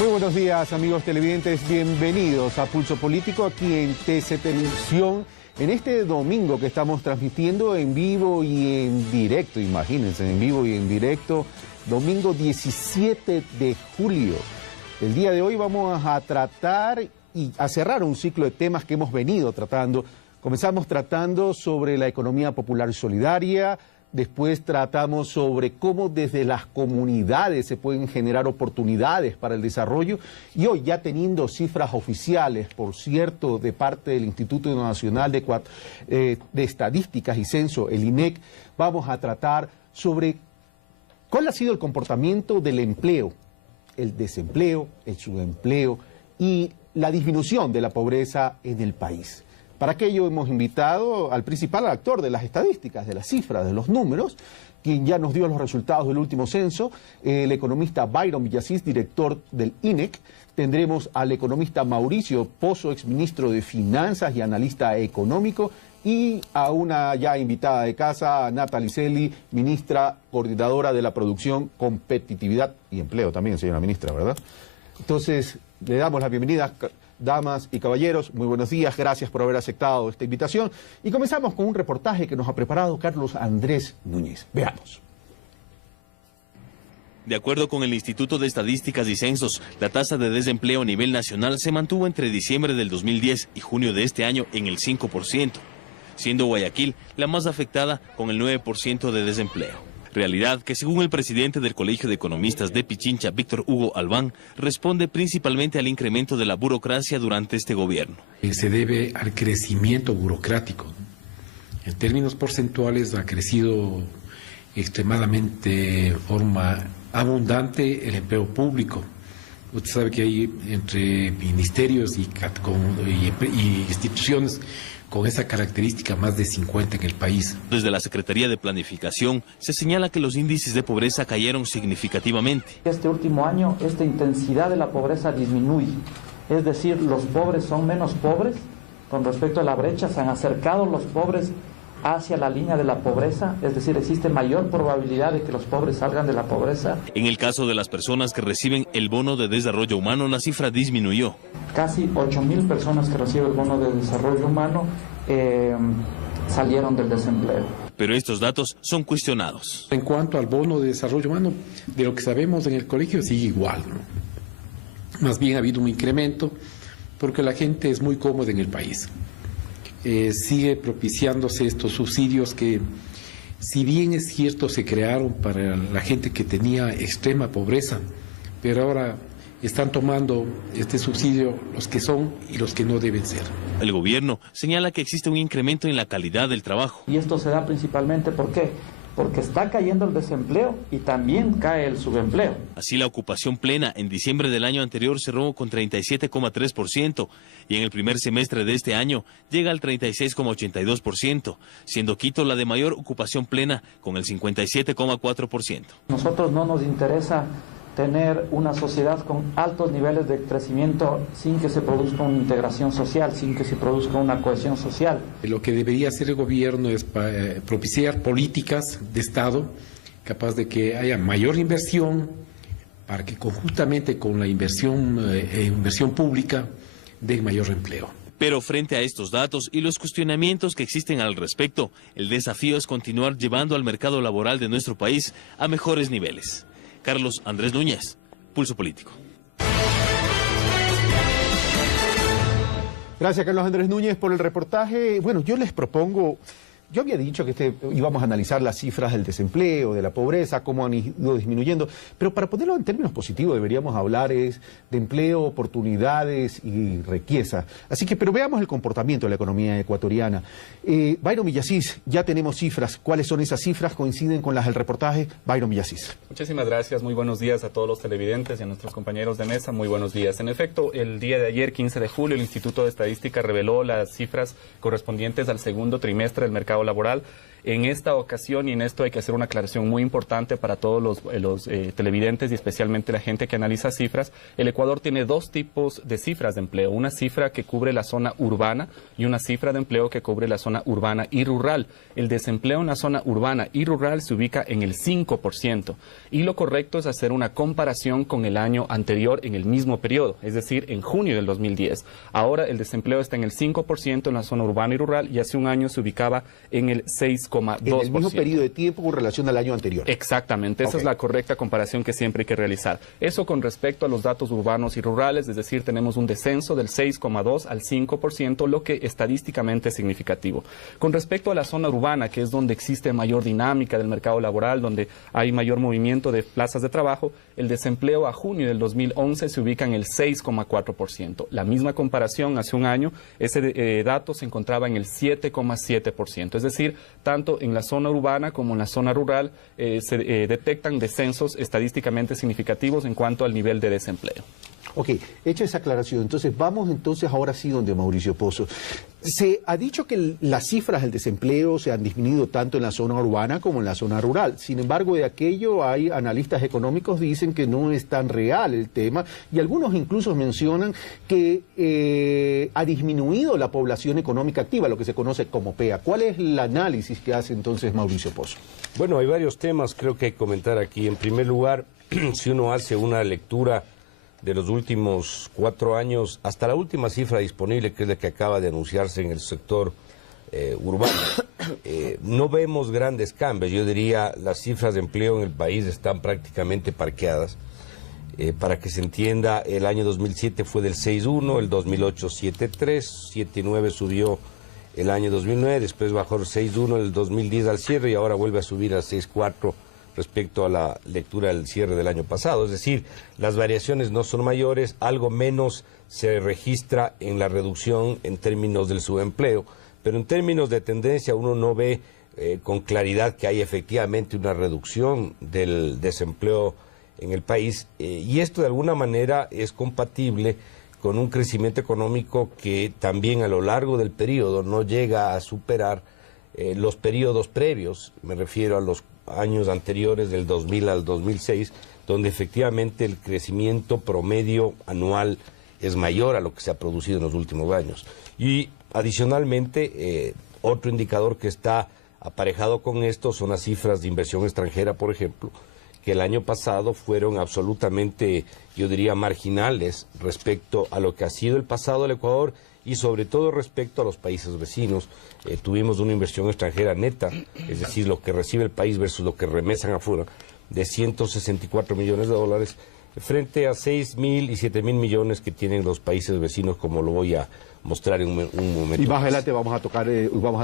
Muy buenos días, amigos televidentes, bienvenidos a Pulso Político aquí en TC Televisión. En este domingo que estamos transmitiendo en vivo y en directo, imagínense, en vivo y en directo, domingo 17 de julio. El día de hoy vamos a tratar y a cerrar un ciclo de temas que hemos venido tratando. Comenzamos tratando sobre la economía popular y solidaria. Después tratamos sobre cómo desde las comunidades se pueden generar oportunidades para el desarrollo. Y hoy, ya teniendo cifras oficiales, por cierto, de parte del Instituto Nacional de Estadísticas y Censo, el INEC, vamos a tratar sobre cuál ha sido el comportamiento del empleo, el desempleo, el subempleo y la disminución de la pobreza en el país. Para aquello hemos invitado al principal actor de las estadísticas, de las cifras, de los números, quien ya nos dio los resultados del último censo, el economista Byron Villasís, director del INEC. Tendremos al economista Mauricio Pozo, exministro de Finanzas y analista económico, y a una ya invitada de casa, Natalie Celi, ministra coordinadora de la producción, competitividad y empleo también, señora ministra, ¿verdad? Entonces, le damos la bienvenida. Damas y caballeros, muy buenos días, gracias por haber aceptado esta invitación. Y comenzamos con un reportaje que nos ha preparado Carlos Andrés Núñez. Veamos. De acuerdo con el Instituto de Estadísticas y Censos, la tasa de desempleo a nivel nacional se mantuvo entre diciembre del 2010 y junio de este año en el 5%, siendo Guayaquil la más afectada con el 9% de desempleo. Realidad que, según el presidente del Colegio de Economistas de Pichincha, Víctor Hugo Albán, responde principalmente al incremento de la burocracia durante este gobierno. Se debe al crecimiento burocrático. En términos porcentuales ha crecido extremadamente de forma abundante el empleo público. Usted sabe que hay entre ministerios y instituciones con esa característica más de 50 en el país. Desde la Secretaría de Planificación se señala que los índices de pobreza cayeron significativamente. Este último año, esta intensidad de la pobreza disminuye, es decir, los pobres son menos pobres con respecto a la brecha, se han acercado los pobres hacia la línea de la pobreza, es decir, existe mayor probabilidad de que los pobres salgan de la pobreza. En el caso de las personas que reciben el bono de desarrollo humano, la cifra disminuyó. Casi 8.000 personas que reciben el bono de desarrollo humano salieron del desempleo. Pero estos datos son cuestionados. En cuanto al bono de desarrollo humano, de lo que sabemos en el colegio sigue igual, ¿no? Más bien ha habido un incremento porque la gente es muy cómoda en el país. Sigue propiciándose estos subsidios que, si bien es cierto, se crearon para la gente que tenía extrema pobreza, pero ahora están tomando este subsidio los que son y los que no deben ser. El gobierno señala que existe un incremento en la calidad del trabajo. Y esto se da principalmente, ¿por qué? Porque está cayendo el desempleo y también cae el subempleo. Así, la ocupación plena en diciembre del año anterior cerró con 37,3% y en el primer semestre de este año llega al 36,82%, siendo Quito la de mayor ocupación plena con el 57,4%. Nosotros no nos interesa tener una sociedad con altos niveles de crecimiento sin que se produzca una integración social, sin que se produzca una cohesión social. Lo que debería hacer el gobierno es propiciar políticas de Estado capaz de que haya mayor inversión para que conjuntamente con la inversión pública dé mayor empleo. Pero frente a estos datos y los cuestionamientos que existen al respecto, el desafío es continuar llevando al mercado laboral de nuestro país a mejores niveles. Carlos Andrés Núñez, Pulso Político. Gracias, Carlos Andrés Núñez, por el reportaje. Bueno, yo les propongo, yo había dicho que íbamos a analizar las cifras del desempleo, de la pobreza, cómo han ido disminuyendo, pero para ponerlo en términos positivos deberíamos hablar de empleo, oportunidades y riqueza. Así que, pero veamos el comportamiento de la economía ecuatoriana. Byron Villasís, ya tenemos cifras. ¿Cuáles son esas cifras? ¿Coinciden con las del reportaje? Byron Villasís. Muchísimas gracias, muy buenos días a todos los televidentes y a nuestros compañeros de mesa, muy buenos días. En efecto, el día de ayer, 15 de julio, el Instituto de Estadística reveló las cifras correspondientes al segundo trimestre del mercado laboral. En esta ocasión, y en esto hay que hacer una aclaración muy importante para todos los televidentes y especialmente la gente que analiza cifras, el Ecuador tiene dos tipos de cifras de empleo, una cifra que cubre la zona urbana y una cifra de empleo que cubre la zona urbana y rural. El desempleo en la zona urbana y rural se ubica en el 5%, y lo correcto es hacer una comparación con el año anterior en el mismo periodo, es decir, en junio del 2010. Ahora el desempleo está en el 5% en la zona urbana y rural, y hace un año se ubicaba en el 6,2%. En el mismo periodo de tiempo con relación al año anterior. Exactamente, esa es la correcta comparación que siempre hay que realizar. Eso con respecto a los datos urbanos y rurales, es decir, tenemos un descenso del 6,2 al 5%, lo que estadísticamente es significativo. Con respecto a la zona urbana, que es donde existe mayor dinámica del mercado laboral, donde hay mayor movimiento de plazas de trabajo, el desempleo a junio del 2011 se ubica en el 6,4%. La misma comparación hace un año, ese dato se encontraba en el 7,7%. Es decir, tanto en la zona urbana como en la zona rural se detectan descensos estadísticamente significativos en cuanto al nivel de desempleo. Ok, hecha esa aclaración, entonces vamos ahora sí donde Mauricio Pozo. Se ha dicho que las cifras del desempleo se han disminuido tanto en la zona urbana como en la zona rural. Sin embargo, de aquello hay analistas económicos que dicen que no es tan real el tema, y algunos incluso mencionan que ha disminuido la población económica activa, lo que se conoce como PEA. ¿Cuál es el análisis que hace entonces Mauricio Pozo? Bueno, hay varios temas creo que hay que comentar aquí. En primer lugar, si uno hace una lectura de los últimos 4 años, hasta la última cifra disponible, que es la que acaba de anunciarse en el sector urbano, no vemos grandes cambios. Yo diría, las cifras de empleo en el país están prácticamente parqueadas. Para que se entienda, el año 2007 fue del 6,1, el 2008 7,3, 7,9 subió el año 2009, después bajó el 6,1 el 2010 al cierre, y ahora vuelve a subir al 6,4 respecto a la lectura del cierre del año pasado. Es decir, las variaciones no son mayores, algo menos se registra en la reducción en términos del subempleo, pero en términos de tendencia uno no ve con claridad que hay efectivamente una reducción del desempleo en el país, y esto de alguna manera es compatible con un crecimiento económico que también a lo largo del periodo no llega a superar los periodos previos, me refiero a los años anteriores del 2000 al 2006, donde efectivamente el crecimiento promedio anual es mayor a lo que se ha producido en los últimos años. Y adicionalmente, otro indicador que está aparejado con esto son las cifras de inversión extranjera, por ejemplo, que el año pasado fueron absolutamente, yo diría, marginales respecto a lo que ha sido el pasado del Ecuador, y sobre todo respecto a los países vecinos. Tuvimos una inversión extranjera neta, es decir, lo que recibe el país versus lo que remesan afuera, de 164 millones de dólares, frente a 6.000 y 7.000 millones que tienen los países vecinos, como lo voy a mostrar en un momento. Y más adelante vamos a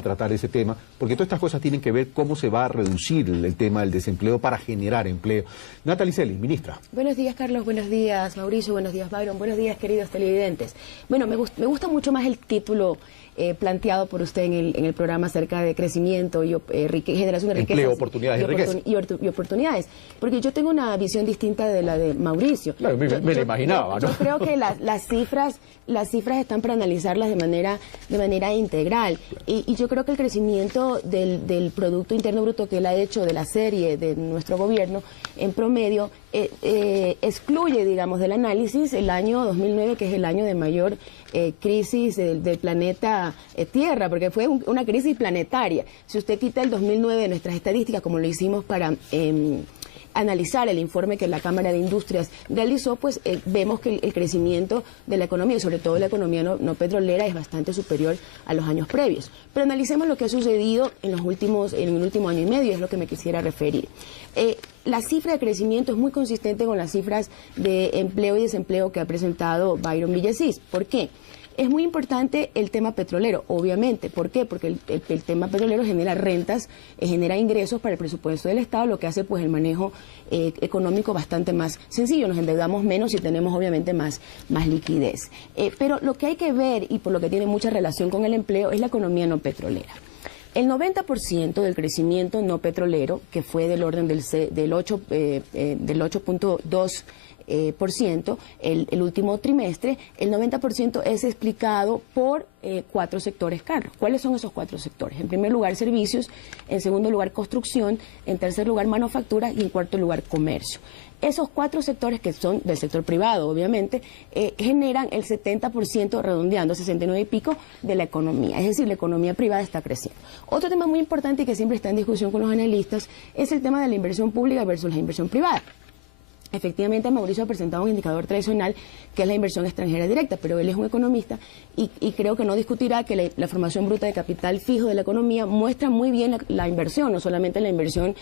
tratar ese tema, porque todas estas cosas tienen que ver cómo se va a reducir el tema del desempleo para generar empleo. Natalie Celi, ministra. Buenos días, Carlos. Buenos días, Mauricio. Buenos días, Byron. Buenos días, queridos televidentes. Bueno, me gusta mucho más el título planteado por usted en el programa acerca de crecimiento y generación de riqueza. Empleo, oportunidades y riqueza. Y oportunidades. Porque yo tengo una visión distinta de la de Mauricio. Claro, me lo imaginaba, ¿no? Yo creo que las cifras están para analizarlas de manera integral. Y yo creo que el crecimiento del Producto Interno Bruto que él ha hecho de la serie de nuestro gobierno, en promedio, excluye, digamos, del análisis el año 2009, que es el año de mayor crisis del planeta Tierra, porque fue una crisis planetaria. Si usted quita el 2009 de nuestras estadísticas, como lo hicimos para analizar el informe que la Cámara de Industrias realizó, pues vemos que el crecimiento de la economía, y sobre todo la economía no petrolera, es bastante superior a los años previos. Pero analicemos lo que ha sucedido en el último año y medio, es lo que me quisiera referir. La cifra de crecimiento es muy consistente con las cifras de empleo y desempleo que ha presentado Byron Villasís. ¿Por qué? Es muy importante el tema petrolero, obviamente. ¿Por qué? Porque el tema petrolero genera rentas, genera ingresos para el presupuesto del Estado, lo que hace pues el manejo económico bastante más sencillo. Nos endeudamos menos y tenemos obviamente más liquidez. Pero lo que hay que ver, y por lo que tiene mucha relación con el empleo, es la economía no petrolera. El 90% del crecimiento no petrolero, que fue del orden del 8.2 el último trimestre, el 90% es explicado por 4 sectores claros. ¿Cuáles son esos 4 sectores? En primer lugar, servicios, en segundo lugar, construcción, en tercer lugar, manufactura y en cuarto lugar, comercio. Esos 4 sectores, que son del sector privado, obviamente, generan el 70%, redondeando, 69 y pico, de la economía. Es decir, la economía privada está creciendo. Otro tema muy importante y que siempre está en discusión con los analistas es el tema de la inversión pública versus la inversión privada. Efectivamente, Mauricio ha presentado un indicador tradicional que es la inversión extranjera directa, pero él es un economista y creo que no discutirá que la formación bruta de capital fijo de la economía muestra muy bien la inversión, no solamente la inversión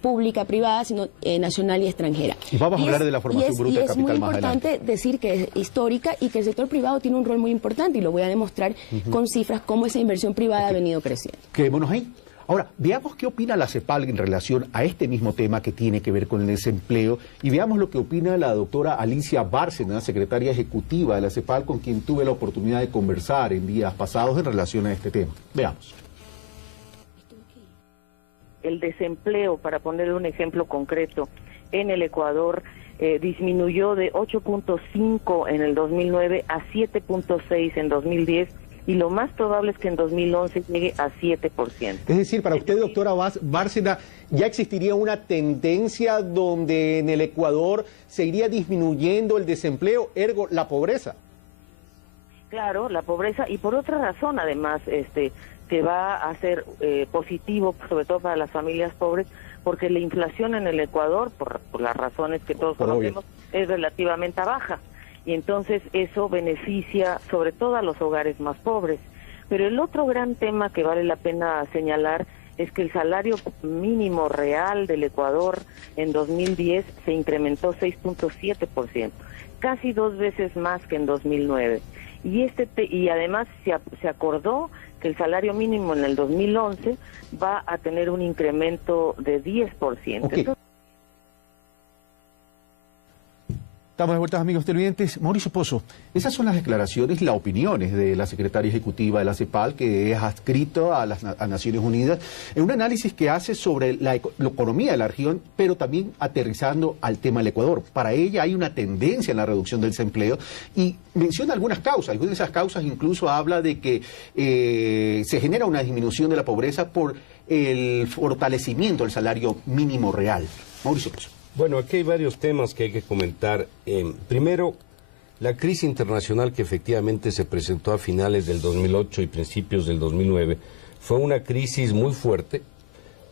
pública, privada, sino nacional y extranjera. Y vamos a hablar de la formación bruta de capital más adelante. Es muy importante decir que es histórica y que el sector privado tiene un rol muy importante y lo voy a demostrar con cifras cómo esa inversión privada ha venido creciendo. Quedémonos ahí. Ahora, veamos qué opina la CEPAL en relación a este mismo tema que tiene que ver con el desempleo y veamos lo que opina la doctora Alicia Bárcena, secretaria ejecutiva de la CEPAL, con quien tuve la oportunidad de conversar en días pasados en relación a este tema. Veamos. El desempleo, para poner un ejemplo concreto, en el Ecuador disminuyó de 8.5 en el 2009 a 7.6 en 2010. Y lo más probable es que en 2011 llegue a 7%. Es decir, para usted, doctora Bárcena, ¿ya existiría una tendencia donde en el Ecuador se iría disminuyendo el desempleo, ergo la pobreza? Claro, la pobreza, y por otra razón además, que va a ser positivo, sobre todo para las familias pobres, porque la inflación en el Ecuador, por las razones que todos conocemos, es relativamente baja. Y entonces eso beneficia sobre todo a los hogares más pobres. Pero el otro gran tema que vale la pena señalar es que el salario mínimo real del Ecuador en 2010 se incrementó 6.7%, casi 2 veces más que en 2009. Y además se acordó que el salario mínimo en el 2011 va a tener un incremento de 10%. Okay. Estamos de vuelta, amigos televidentes. Mauricio Pozo, esas son las declaraciones, las opiniones de la secretaria ejecutiva de la CEPAL, que es adscrito a Naciones Unidas, en un análisis que hace sobre la economía de la región, pero también aterrizando al tema del Ecuador. Para ella hay una tendencia en la reducción del desempleo y menciona algunas causas. Algunas de esas causas incluso habla de que se genera una disminución de la pobreza por el fortalecimiento del salario mínimo real. Mauricio Pozo. Bueno, aquí hay varios temas que hay que comentar. Primero, la crisis internacional que efectivamente se presentó a finales del 2008 y principios del 2009 fue una crisis muy fuerte,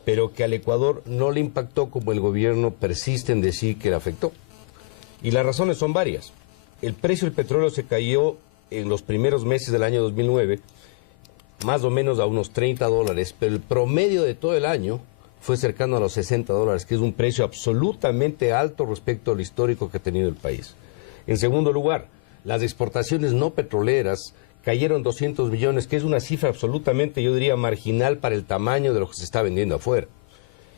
pero que al Ecuador no le impactó como el gobierno persiste en decir que le afectó. Y las razones son varias. El precio del petróleo se cayó en los primeros meses del año 2009, más o menos a unos $30, pero el promedio de todo el año fue cercano a los $60, que es un precio absolutamente alto respecto al histórico que ha tenido el país. En segundo lugar, las exportaciones no petroleras cayeron 200 millones, que es una cifra absolutamente, yo diría, marginal para el tamaño de lo que se está vendiendo afuera.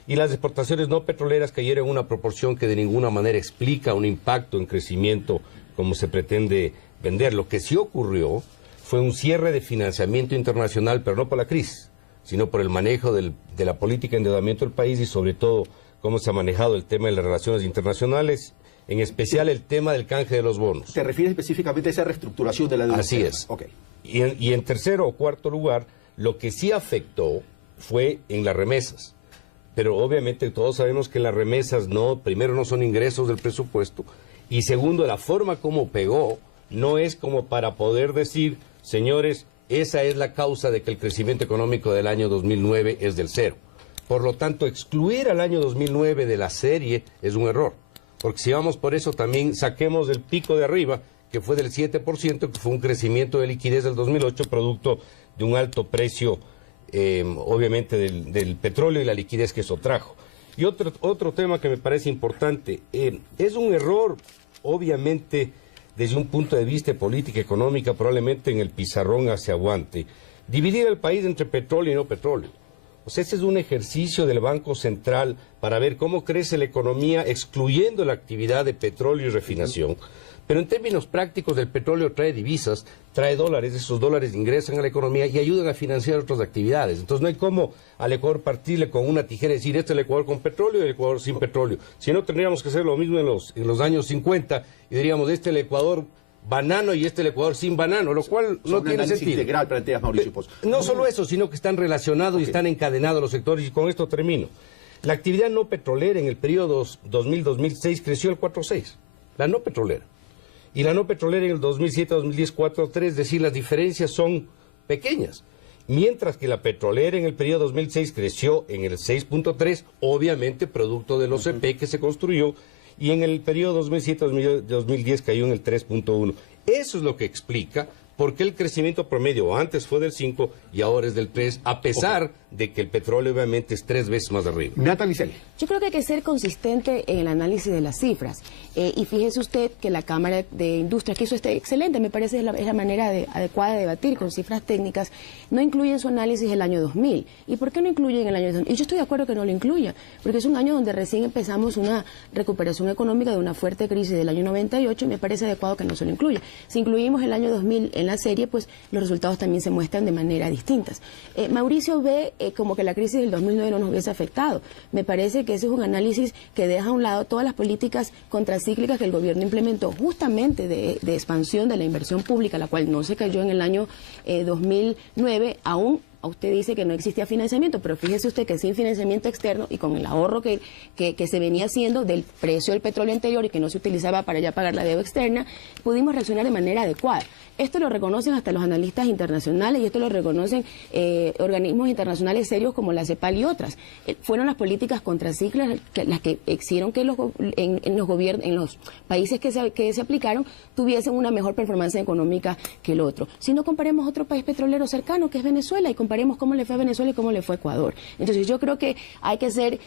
Y las exportaciones no petroleras cayeron en una proporción que de ninguna manera explica un impacto en crecimiento como se pretende vender. Lo que sí ocurrió fue un cierre de financiamiento internacional, pero no por la crisis, sino por el manejo de la política de endeudamiento del país y sobre todo cómo se ha manejado el tema de las relaciones internacionales, en especial el tema del canje de los bonos. ¿Se refiere específicamente a esa reestructuración de la deuda? Así es. Okay. Y en tercero o cuarto lugar, lo que sí afectó fue en las remesas. Pero obviamente todos sabemos que las remesas primero no son ingresos del presupuesto y segundo, la forma como pegó no es como para poder decir, señores, esa es la causa de que el crecimiento económico del año 2009 es del 0. Por lo tanto, excluir al año 2009 de la serie es un error. Porque si vamos por eso, también saquemos el pico de arriba, que fue del 7%, que fue un crecimiento de liquidez del 2008, producto de un alto precio, obviamente, del petróleo y la liquidez que eso trajo. Y otro tema que me parece importante, es un error, obviamente, desde un punto de vista de política económica, probablemente en el pizarrón se aguante, dividir el país entre petróleo y no petróleo. O sea, ese es un ejercicio del Banco Central para ver cómo crece la economía, excluyendo la actividad de petróleo y refinación. Pero en términos prácticos, el petróleo trae divisas, trae dólares, esos dólares ingresan a la economía y ayudan a financiar otras actividades. Entonces no hay como al Ecuador partirle con una tijera y decir, este es el Ecuador con petróleo y el Ecuador sin petróleo. Si no, tendríamos que hacer lo mismo en los años 50 y diríamos, este es el Ecuador banano y este el Ecuador sin banano, lo cual no tiene sentido. Integral, planteas, Mauricio Pozo. No solo eso, sino que están relacionados y están encadenados los sectores, y con esto termino. La actividad no petrolera en el periodo 2000-2006 creció el 4.6, la no petrolera. Y la no petrolera en el 2007-2010, 4.3, es decir, las diferencias son pequeñas. Mientras que la petrolera en el periodo 2006 creció en el 6.3, obviamente producto del OCP que se construyó, y en el periodo 2007-2010 cayó en el 3.1. Eso es lo que explica por qué el crecimiento promedio antes fue del 5 y ahora es del 3, a pesar de que el petróleo obviamente es 3 veces más arriba. Natalie Celi. Yo creo que hay que ser consistente en el análisis de las cifras. Y fíjese usted que la Cámara de Industria, que eso está excelente, me parece es la manera adecuada de debatir con cifras técnicas, no incluye en su análisis el año 2000. ¿Y por qué no incluye en el año 2000? Y yo estoy de acuerdo que no lo incluya, porque es un año donde recién empezamos una recuperación económica de una fuerte crisis del año 98 y me parece adecuado que no se lo incluya. Si incluimos el año 2000 en la serie, pues los resultados también se muestran de manera distintas. Mauricio ve como que la crisis del 2009 no nos hubiese afectado. Me parece que ese es un análisis que deja a un lado todas las políticas contracíclicas que el gobierno implementó justamente de expansión de la inversión pública, la cual no se cayó en el año 2009, aún. Usted dice que no existía financiamiento, pero fíjese usted que sin financiamiento externo y con el ahorro que se venía haciendo del precio del petróleo anterior y que no se utilizaba para ya pagar la deuda externa, pudimos reaccionar de manera adecuada. Esto lo reconocen hasta los analistas internacionales y esto lo reconocen organismos internacionales serios como la CEPAL y otras. Fueron las políticas contracíclicas las que hicieron que en los países que se aplicaron tuviesen una mejor performance económica que el otro. Si no, comparemos otro país petrolero cercano que es Venezuela y comparemos cómo le fue a Venezuela y cómo le fue a Ecuador. Entonces yo creo que hay que ser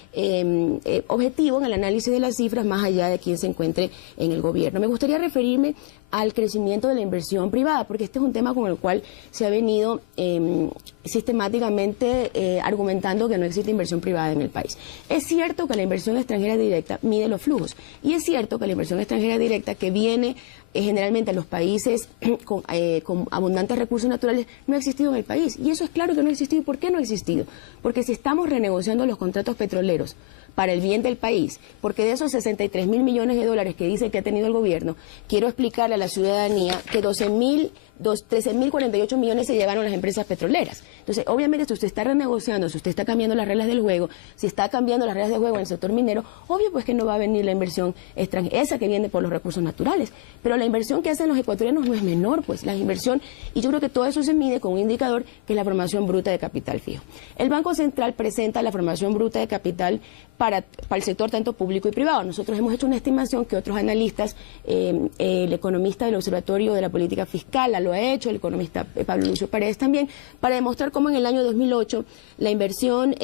objetivo en el análisis de las cifras más allá de quién se encuentre en el gobierno. Me gustaría referirme al crecimiento de la inversión privada, porque este es un tema con el cual se ha venido sistemáticamente argumentando que no existe inversión privada en el país. Es cierto que la inversión extranjera directa mide los flujos, y es cierto que la inversión extranjera directa que viene generalmente a los países con abundantes recursos naturales no ha existido en el país. Y eso es claro que no ha existido. ¿Y por qué no ha existido? Porque si estamos renegociando los contratos petroleros para el bien del país, porque de esos 63.000 millones de dólares que dice que ha tenido el gobierno, quiero explicarle a la ciudadanía que 13.048 millones se llevaron las empresas petroleras. Entonces, obviamente, si usted está renegociando, si usted está cambiando las reglas del juego, si está cambiando las reglas del juego en el sector minero, obvio pues que no va a venir la inversión extranjera, esa que viene por los recursos naturales. Pero la inversión que hacen los ecuatorianos no es menor, pues la inversión, y yo creo que todo eso se mide con un indicador que es la formación bruta de capital fijo. El Banco Central presenta la formación bruta de capital para el sector tanto público y privado. Nosotros hemos hecho una estimación que otros analistas, el economista del Observatorio de la Política Fiscal lo ha hecho, el economista Pablo Lucio Paredes también, para demostrar cómo en el año 2008 la inversión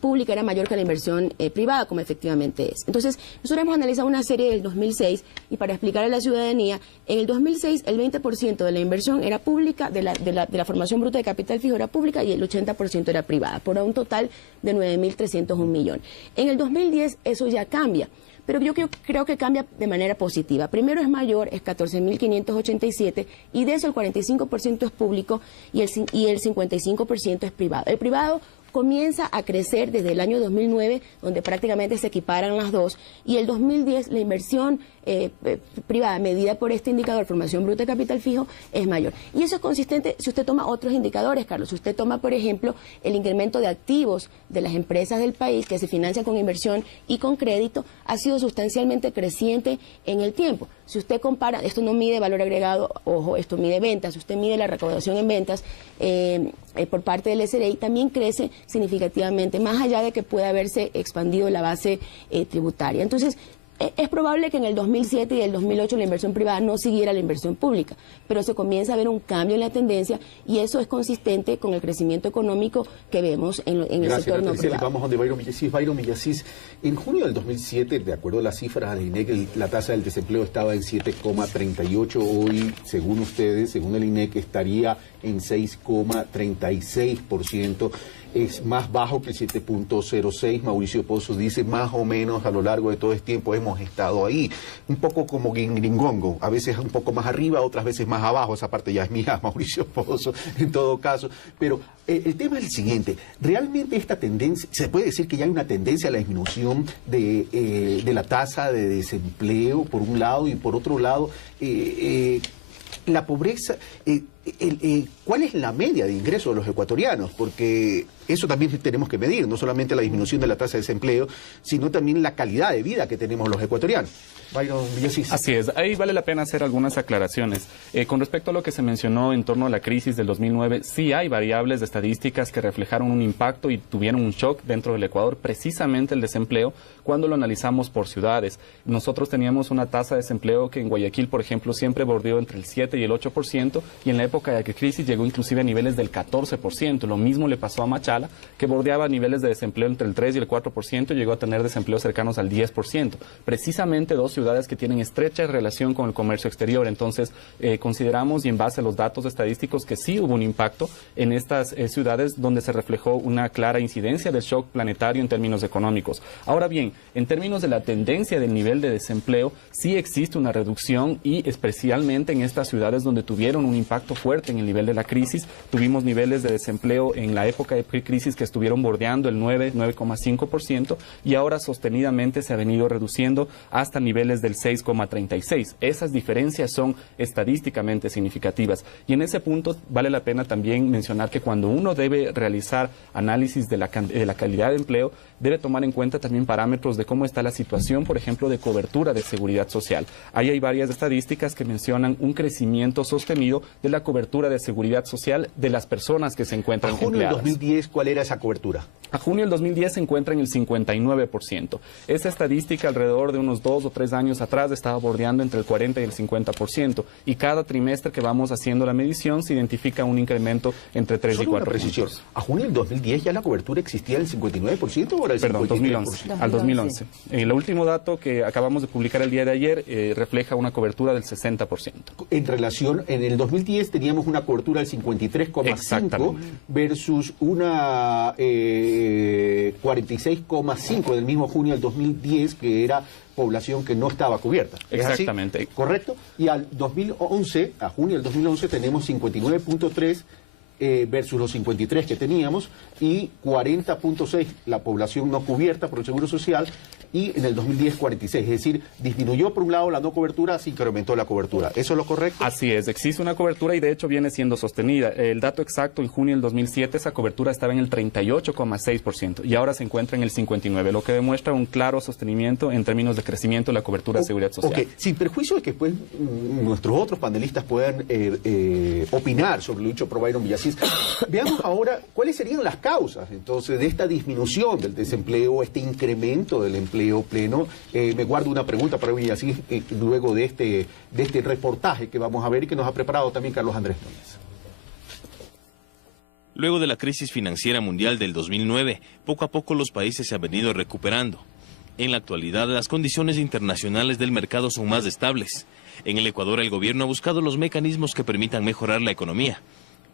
pública era mayor que la inversión privada, como efectivamente es. Entonces, nosotros hemos analizado una serie del 2006 y para explicar a la ciudadanía, en el 2006 el 20% de la inversión era pública, de la formación bruta de capital fijo era pública y el 80% era privada, por un total de 9.301 millones. En el 2010 eso ya cambia. Pero yo creo que cambia de manera positiva. Primero es mayor, es 14.587, y de eso el 45% es público y el 55% es privado. El privado comienza a crecer desde el año 2009, donde prácticamente se equiparan las dos, y el 2010 la inversión privada medida por este indicador, formación bruta de capital fijo, es mayor. Y eso es consistente si usted toma otros indicadores, Carlos. Si usted toma, por ejemplo, el incremento de activos de las empresas del país que se financian con inversión y con crédito, ha sido sustancialmente creciente en el tiempo. Si usted compara, esto no mide valor agregado, ojo, esto mide ventas, si usted mide la recaudación en ventas por parte del SRI, también crece significativamente, más allá de que pueda haberse expandido la base tributaria. Entonces, es probable que en el 2007 y el 2008 la inversión privada no siguiera la inversión pública, pero se comienza a ver un cambio en la tendencia y eso es consistente con el crecimiento económico que vemos en el sector no privado. Vamos donde Byron Villacís. Byron Villacís, en junio del 2007, de acuerdo a las cifras del INEC, la tasa del desempleo estaba en 7,38. Hoy, según ustedes, según el INEC, estaría en 6,36%. es más bajo que el 7.06. Mauricio Pozo dice más o menos a lo largo de todo este tiempo hemos estado ahí. Un poco como Gringongo, a veces un poco más arriba, otras veces más abajo. Esa parte ya es mía, Mauricio Pozo, en todo caso. Pero el tema es el siguiente. Realmente esta tendencia, se puede decir que ya hay una tendencia a la disminución de la tasa de desempleo, por un lado, y por otro lado, la pobreza, ¿cuál es la media de ingresos de los ecuatorianos? Porque eso también tenemos que medir, no solamente la disminución de la tasa de desempleo, sino también la calidad de vida que tenemos los ecuatorianos. Byron Villasís. Así es, ahí vale la pena hacer algunas aclaraciones. Con respecto a lo que se mencionó en torno a la crisis del 2009, sí hay variables de estadísticas que reflejaron un impacto y tuvieron un shock dentro del Ecuador, precisamente el desempleo, cuando lo analizamos por ciudades. Nosotros teníamos una tasa de desempleo que en Guayaquil, por ejemplo, siempre bordeó entre el 7 y el 8%, y en la época de la crisis llegó inclusive a niveles del 14%. Lo mismo le pasó a Machala, que bordeaba niveles de desempleo entre el 3 y el 4%, y llegó a tener desempleos cercanos al 10%. Precisamente dos ciudades que tienen estrecha relación con el comercio exterior. Entonces, consideramos, y en base a los datos estadísticos, que sí hubo un impacto en estas ciudades donde se reflejó una clara incidencia del shock planetario en términos económicos. Ahora bien, en términos de la tendencia del nivel de desempleo, sí existe una reducción, y especialmente en estas ciudades donde tuvieron un impacto fuerte en el nivel de la crisis. Tuvimos niveles de desempleo en la época de crisis que estuvieron bordeando el 9,5%, y ahora sostenidamente se ha venido reduciendo hasta niveles del 6,36%. Esas diferencias son estadísticamente significativas, y en ese punto vale la pena también mencionar que cuando uno debe realizar análisis de la calidad de empleo, debe tomar en cuenta también parámetros de cómo está la situación, por ejemplo, de cobertura de seguridad social. Ahí hay varias estadísticas que mencionan un crecimiento sostenido de la cobertura de seguridad social de las personas que se encuentran empleadas. ¿A junio del 2010 cuál era esa cobertura? A junio del 2010 se encuentra en el 59%. Esa estadística alrededor de unos 2 o 3 años atrás estaba bordeando entre el 40 y el 50%, y cada trimestre que vamos haciendo la medición se identifica un incremento entre 3 y 4 puntos. ¿A junio del 2010 ya la cobertura existía del 59% o era el 53%? Perdón, 2011. Al 2011. El último dato que acabamos de publicar el día de ayer refleja una cobertura del 60%. En relación, en el 2010 teníamos una cobertura del 53,5% versus una 46,5% del mismo junio del 2010, que era población que no estaba cubierta. Exactamente. ¿Así? ¿Correcto? Y al 2011, a junio del 2011, tenemos 59,3% versus los 53 que teníamos, y 40,6 la población no cubierta por el Seguro Social, y en el 2010 46, es decir, disminuyó por un lado la no cobertura, se incrementó la cobertura. ¿Eso es lo correcto? Así es, existe una cobertura y de hecho viene siendo sostenida. El dato exacto, en junio del 2007 esa cobertura estaba en el 38,6% y ahora se encuentra en el 59%, lo que demuestra un claro sostenimiento en términos de crecimiento de la cobertura de seguridad social. Ok, sin perjuicio de que pues, nuestros otros panelistas puedan opinar sobre lo dicho por Byron Villasís, veamos ahora cuáles serían las causas entonces de esta disminución del desempleo, este incremento del empleo pleno. Me guardo una pregunta para Villasís luego de este reportaje que vamos a ver y que nos ha preparado también Carlos Andrés Núñez. Luego de la crisis financiera mundial del 2009, poco a poco los países se han venido recuperando. En la actualidad, las condiciones internacionales del mercado son más estables. En el Ecuador, el gobierno ha buscado los mecanismos que permitan mejorar la economía.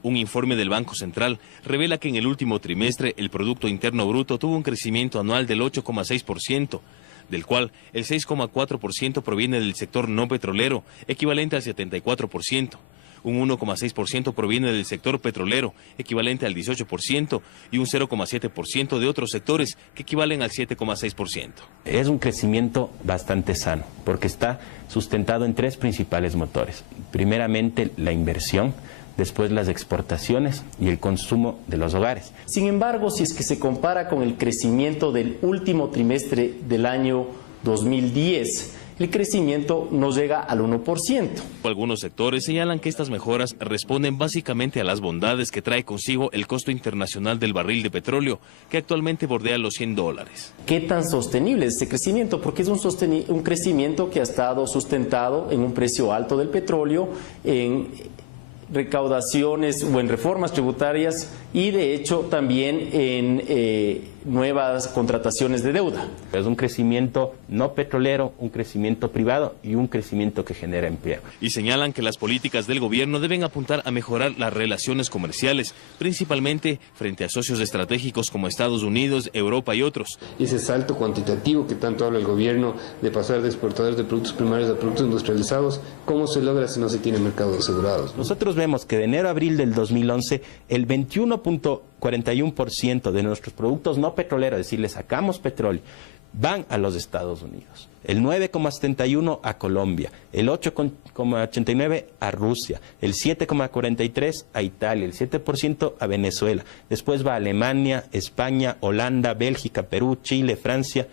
Un informe del Banco Central revela que en el último trimestre el Producto Interno Bruto tuvo un crecimiento anual del 8,6%, del cual el 6,4% proviene del sector no petrolero, equivalente al 74%. Un 1,6% proviene del sector petrolero, equivalente al 18%, y un 0,7% de otros sectores, que equivalen al 7,6%. Es un crecimiento bastante sano, porque está sustentado en 3 principales motores. Primeramente, la inversión, después las exportaciones y el consumo de los hogares. Sin embargo, si es que se compara con el crecimiento del último trimestre del año 2010, el crecimiento no llega al 1%. Algunos sectores señalan que estas mejoras responden básicamente a las bondades que trae consigo el costo internacional del barril de petróleo, que actualmente bordea los $100. ¿Qué tan sostenible es este crecimiento? Porque es un crecimiento que ha estado sustentado en un precio alto del petróleo, en recaudaciones o en reformas tributarias y de hecho también en nuevas contrataciones de deuda. Es un crecimiento no petrolero, un crecimiento privado y un crecimiento que genera empleo. Y señalan que las políticas del gobierno deben apuntar a mejorar las relaciones comerciales, principalmente frente a socios estratégicos como Estados Unidos, Europa y otros. Ese salto cuantitativo que tanto habla el gobierno de pasar de exportadores de productos primarios a productos industrializados, ¿cómo se logra si no se tiene mercados asegurados? Nosotros vemos que de enero a abril del 2011, el 21.41% de nuestros productos no petroleros, es decir, le sacamos petróleo, van a los Estados Unidos, el 9,71% a Colombia, el 8,89% a Rusia, el 7,43% a Italia, el 7% a Venezuela, después va a Alemania, España, Holanda, Bélgica, Perú, Chile, Francia,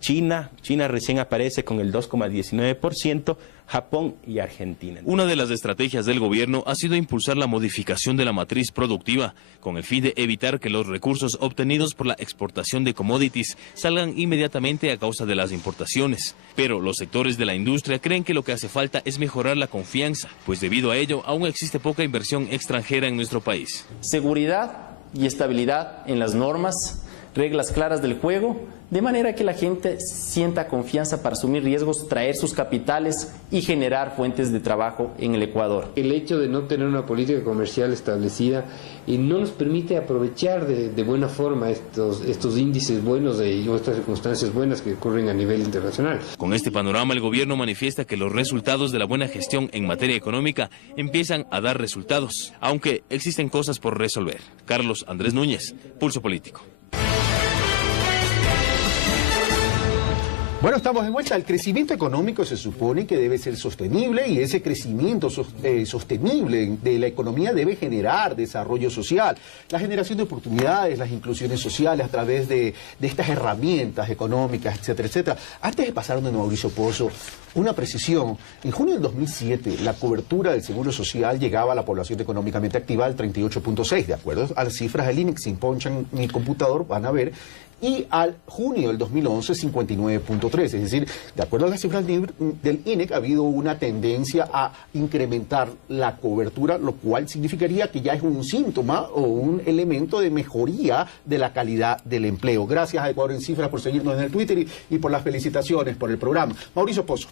China recién aparece con el 2,19%, Japón y Argentina. Una de las estrategias del gobierno ha sido impulsar la modificación de la matriz productiva, con el fin de evitar que los recursos obtenidos por la exportación de commodities salgan inmediatamente a causa de las importaciones. Pero los sectores de la industria creen que lo que hace falta es mejorar la confianza, pues debido a ello aún existe poca inversión extranjera en nuestro país. Seguridad y estabilidad en las normas, reglas claras del juego, de manera que la gente sienta confianza para asumir riesgos, traer sus capitales y generar fuentes de trabajo en el Ecuador. El hecho de no tener una política comercial establecida no nos permite aprovechar de buena forma estos índices buenos o estas circunstancias buenas que ocurren a nivel internacional. Con este panorama, el gobierno manifiesta que los resultados de la buena gestión en materia económica empiezan a dar resultados, aunque existen cosas por resolver. Carlos Andrés Núñez, Pulso Político. Bueno, estamos de vuelta. El crecimiento económico se supone que debe ser sostenible y ese crecimiento sostenible de la economía debe generar desarrollo social, la generación de oportunidades, las inclusiones sociales a través de estas herramientas económicas, etcétera, etcétera. Antes de pasar donde Mauricio Pozo, una precisión. En junio del 2007, la cobertura del Seguro Social llegaba a la población económicamente activa al 38.6, de acuerdo a las cifras del INEC. Si ponchan en el computador, van a ver. Y al junio del 2011, 59.3. Es decir, de acuerdo a las cifras del INEC, ha habido una tendencia a incrementar la cobertura, lo cual significaría que ya es un síntoma o un elemento de mejoría de la calidad del empleo. Gracias a Ecuador en Cifras por seguirnos en el Twitter y por las felicitaciones por el programa. Mauricio Pozo.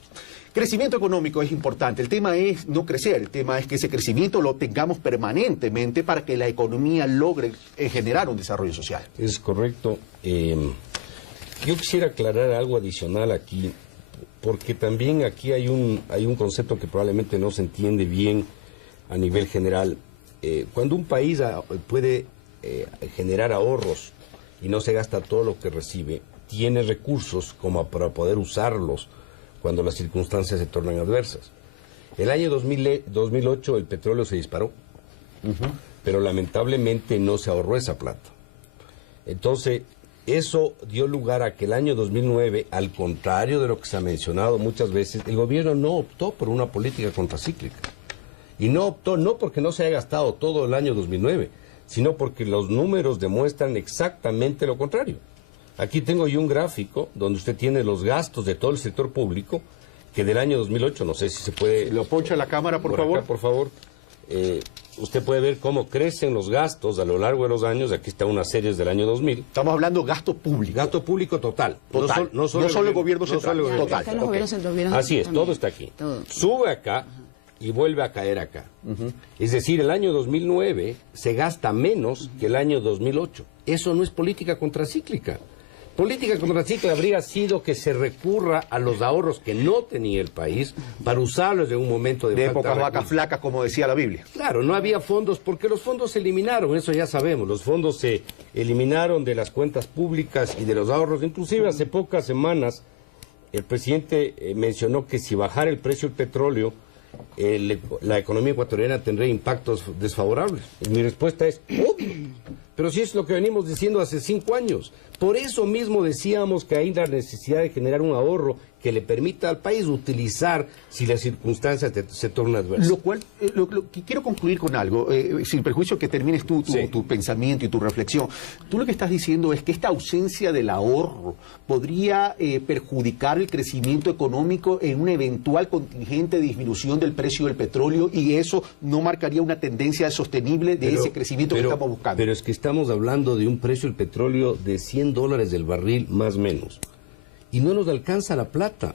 Crecimiento económico es importante. El tema es no crecer, el tema es que ese crecimiento lo tengamos permanentemente para que la economía logre generar un desarrollo social. Es correcto. Yo quisiera aclarar algo adicional aquí, porque también aquí hay un concepto que probablemente no se entiende bien a nivel general. Cuando un país puede generar ahorros y no se gasta todo lo que recibe, tiene recursos como para poder usarlos cuando las circunstancias se tornan adversas. El año 2008 el petróleo se disparó, pero lamentablemente no se ahorró esa plata. Entonces, eso dio lugar a que el año 2009, al contrario de lo que se ha mencionado muchas veces, el gobierno no optó por una política contracíclica. Y no optó no porque no se haya gastado todo el año 2009, sino porque los números demuestran exactamente lo contrario. Aquí tengo yo un gráfico donde usted tiene los gastos de todo el sector público, que del año 2008, no sé si se puede... ¿Lo poncha la cámara, por favor? Acá, por favor. Usted puede ver cómo crecen los gastos a lo largo de los años. Aquí está una serie del año 2000. Estamos hablando de gasto público. Gasto público total. No solo el gobierno central, total. Así es, todo está aquí. Todo. Sube acá y vuelve a caer acá. Es decir, el año 2009 se gasta menos que el año 2008. Eso no es política contracíclica. Política contracíclica habría sido que se recurra a los ahorros que no tenía el país para usarlos en un momento de épocas vacas flacas, como decía la Biblia. Claro, no había fondos porque los fondos se eliminaron, eso ya sabemos. Los fondos se eliminaron de las cuentas públicas y de los ahorros. Inclusive hace pocas semanas el presidente mencionó que si bajara el precio del petróleo, la economía ecuatoriana tendría impactos desfavorables. Y mi respuesta es obvio. Pero sí es lo que venimos diciendo hace 5 años. Por eso mismo decíamos que hay la necesidad de generar un ahorro que le permita al país utilizar si las circunstancias se tornan adversas. Lo cual, quiero concluir con algo, sin perjuicio que termines tu pensamiento y tu reflexión. Tú lo que estás diciendo es que esta ausencia del ahorro podría perjudicar el crecimiento económico en una eventual contingente disminución del precio del petróleo, y eso no marcaría una tendencia sostenible de ese crecimiento que estamos buscando. Pero es que estamos hablando de un precio del petróleo de $100 $100 del barril más o menos. Y no nos alcanza la plata.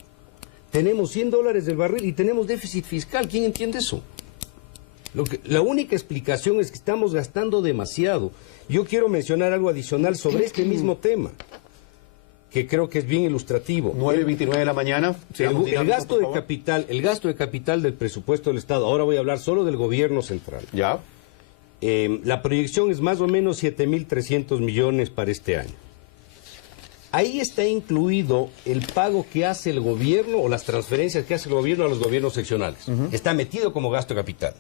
Tenemos $100 del barril y tenemos déficit fiscal. ¿Quién entiende eso? La única explicación es que estamos gastando demasiado. Yo quiero mencionar algo adicional sobre este mismo tema, que creo que es bien ilustrativo. 9:29 de la mañana. El gasto de capital del presupuesto del Estado, ahora voy a hablar solo del gobierno central. Ya. La proyección es más o menos 7.300 millones para este año. Ahí está incluido el pago que hace el gobierno o las transferencias que hace el gobierno a los gobiernos seccionales. Está metido como gasto de capital.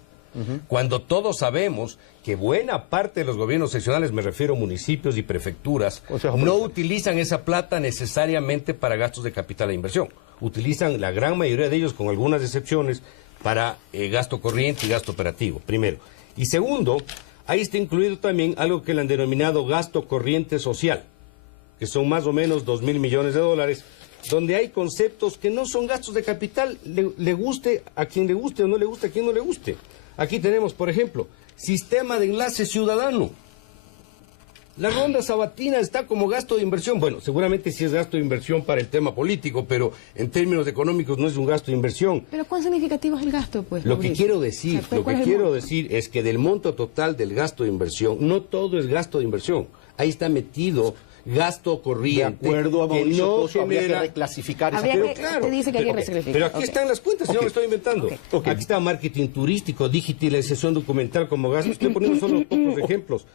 Cuando todos sabemos que buena parte de los gobiernos seccionales, me refiero a municipios y prefecturas, no utilizan esa plata necesariamente para gastos de capital e inversión. Utilizan la gran mayoría de ellos, con algunas excepciones, para gasto corriente y gasto operativo, primero. Y segundo, ahí está incluido también algo que le han denominado gasto corriente social, que son más o menos 2.000 millones de dólares, donde hay conceptos que no son gastos de capital, le guste a quien le guste o no le guste a quien no le guste. Aquí tenemos, por ejemplo, sistema de enlace ciudadano. La ronda sabatina está como gasto de inversión. Bueno, seguramente sí es gasto de inversión para el tema político, pero en términos económicos no es un gasto de inversión. ¿Pero cuán significativo es el gasto, pues? Lo que quiero decir, es que del monto total del gasto de inversión, no todo es gasto de inversión. Ahí está metido gasto corriente. De acuerdo a Mauricio Pozo, habría que reclasificar esa. Pero claro, te dice que hay que reclasificar. Pero aquí están las cuentas, yo no me estoy inventando. Aquí está marketing turístico, digitalización documental como gasto. Estoy poniendo solo pocos ejemplos.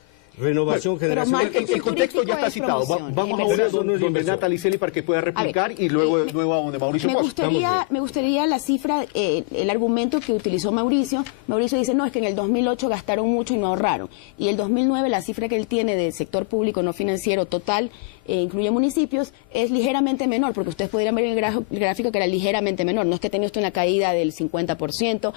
Renovación generacional. El contexto ya está citado. Vamos ahora donde Natalie Celi para que pueda replicar y luego de nuevo a donde Mauricio Pozo. Me gustaría la cifra, el argumento que utilizó Mauricio. Mauricio dice, no, es que en el 2008 gastaron mucho y no ahorraron. Y el 2009 la cifra que él tiene del sector público no financiero total, incluye municipios, es ligeramente menor, porque ustedes podrían ver en el gráfico que era ligeramente menor. No es que tenía usted una caída del 50%.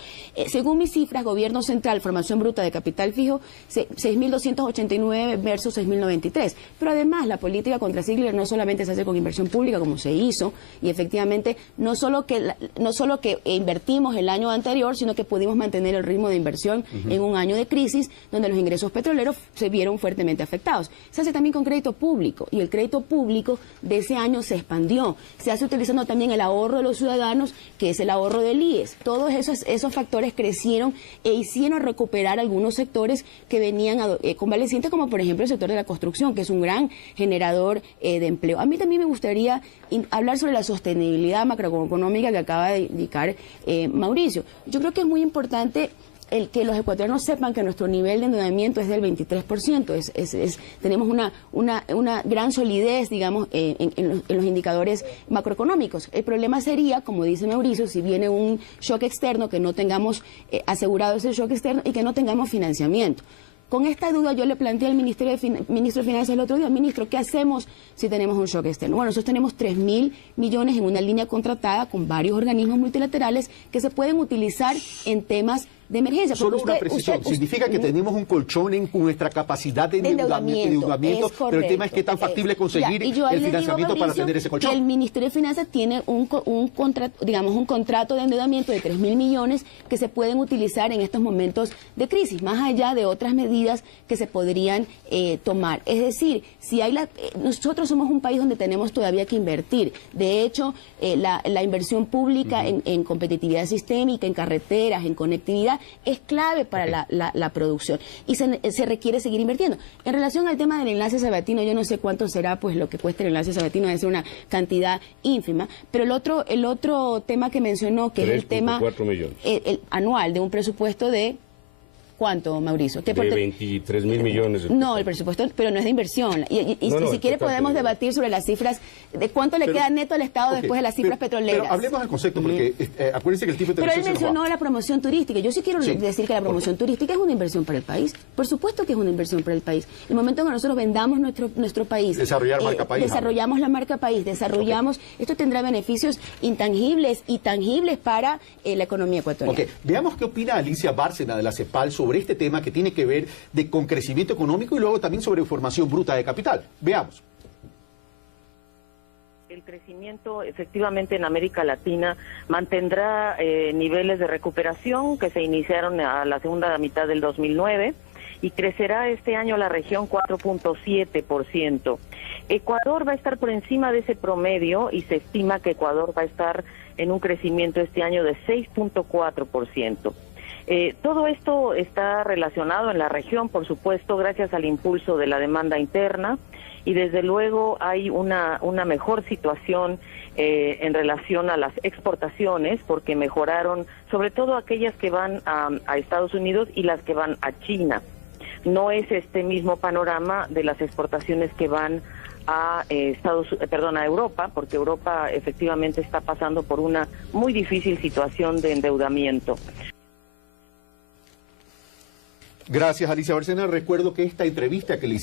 Según mis cifras, gobierno central, formación bruta de capital fijo, 6.289 versus 6.093. Pero además, la política contracíclica no solamente se hace con inversión pública, como se hizo, y efectivamente no solo que invertimos el año anterior, sino que pudimos mantener el ritmo de inversión en un año de crisis, donde los ingresos petroleros se vieron fuertemente afectados. Se hace también con crédito público, y el crédito público de ese año se expandió. Se hace utilizando también el ahorro de los ciudadanos, que es el ahorro del IES. Todos esos factores crecieron e hicieron recuperar algunos sectores que venían convalecientes, como por ejemplo el sector de la construcción, que es un gran generador de empleo. A mí también me gustaría hablar sobre la sostenibilidad macroeconómica que acaba de indicar Mauricio. Yo creo que es muy importante el que los ecuatorianos sepan que nuestro nivel de endeudamiento es del 23%. Tenemos una gran solidez, digamos, en los indicadores macroeconómicos. El problema sería, como dice Mauricio, si viene un shock externo, que no tengamos asegurado ese shock externo y que no tengamos financiamiento. Con esta duda yo le planteé al ministro de Finanzas el otro día, ministro, ¿qué hacemos si tenemos un shock externo? Bueno, nosotros tenemos 3.000 millones en una línea contratada con varios organismos multilaterales que se pueden utilizar en temas de emergencia. Solo una precisión, significa que tenemos un colchón en nuestra capacidad de endeudamiento, pero el tema es qué tan factible conseguir el financiamiento para tener ese colchón. El Ministerio de Finanzas tiene un contrato de endeudamiento de 3.000 millones que se pueden utilizar en estos momentos de crisis, más allá de otras medidas que se podrían tomar. Es decir, nosotros somos un país donde tenemos todavía que invertir. De hecho, la inversión pública en competitividad sistémica, en carreteras, en conectividad, es clave para la producción y se requiere seguir invirtiendo. En relación al tema del enlace sabatino, yo no sé cuánto será pues lo que cuesta el enlace sabatino, debe ser una cantidad ínfima, pero el otro tema que mencionó, que es el tema el anual de un presupuesto de ¿cuánto, Mauricio? De 23.000 millones. No, el presupuesto, pero no es de inversión. Y si quiere podemos debatir sobre las cifras, de cuánto le queda neto al Estado después de las cifras petroleras. Pero hablemos del concepto, porque acuérdense que el tipo de Pero él mencionó la promoción turística. Yo sí quiero decir que la promoción turística es una inversión para el país. Por supuesto que es una inversión para el país. El momento en que nosotros vendamos nuestro país, desarrollar marca país, desarrollamos la marca país, esto tendrá beneficios intangibles y tangibles para la economía ecuatoriana. Veamos qué opina Alicia Bárcena de la CEPAL sobre este tema que tiene que ver con crecimiento económico y luego también sobre formación bruta de capital. Veamos. El crecimiento efectivamente en América Latina mantendrá niveles de recuperación que se iniciaron a la segunda mitad del 2009 y crecerá este año la región 4.7%. Ecuador va a estar por encima de ese promedio y se estima que Ecuador va a estar en un crecimiento este año de 6.4%. Todo esto está relacionado en la región, por supuesto, gracias al impulso de la demanda interna, y desde luego hay una mejor situación en relación a las exportaciones, porque mejoraron sobre todo aquellas que van a Estados Unidos y las que van a China. No es este mismo panorama de las exportaciones que van a a Europa, porque Europa efectivamente está pasando por una muy difícil situación de endeudamiento. Gracias, Alicia Bárcena. Recuerdo que esta entrevista que le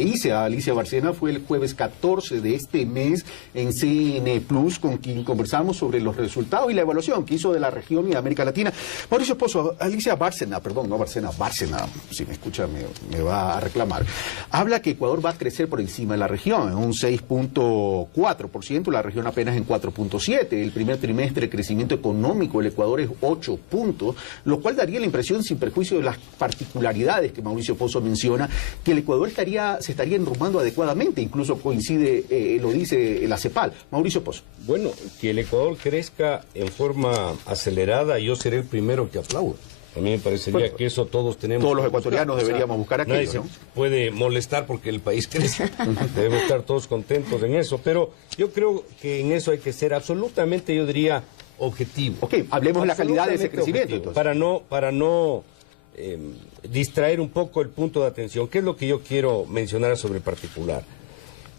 hice a Alicia Bárcena fue el jueves 14 de este mes en CN Plus, con quien conversamos sobre los resultados y la evaluación que hizo de la región y de América Latina. Mauricio Pozo, Alicia Bárcena, perdón, no Bárcena, Bárcena, si me escucha me va a reclamar. Habla que Ecuador va a crecer por encima de la región, en un 6.4%, la región apenas en 4.7%. El primer trimestre de crecimiento económico del Ecuador es 8 puntos, lo cual daría la impresión, sin perjuicio de las particularidades que Mauricio Pozo menciona, que el Ecuador se estaría enrumando adecuadamente, incluso coincide, lo dice la CEPAL. Mauricio Pozo. Bueno, que el Ecuador crezca en forma acelerada, yo seré el primero que aplaudo. A mí me parecería que eso todos los ecuatorianos deberíamos buscar aquello, nadie se puede molestar porque el país crece. Debemos estar todos contentos en eso, pero yo creo que en eso hay que ser absolutamente, yo diría, objetivo. Ok, hablemos de la calidad de ese crecimiento. Entonces. Para no distraer un poco el punto de atención, ¿qué es lo que yo quiero mencionar sobre el particular?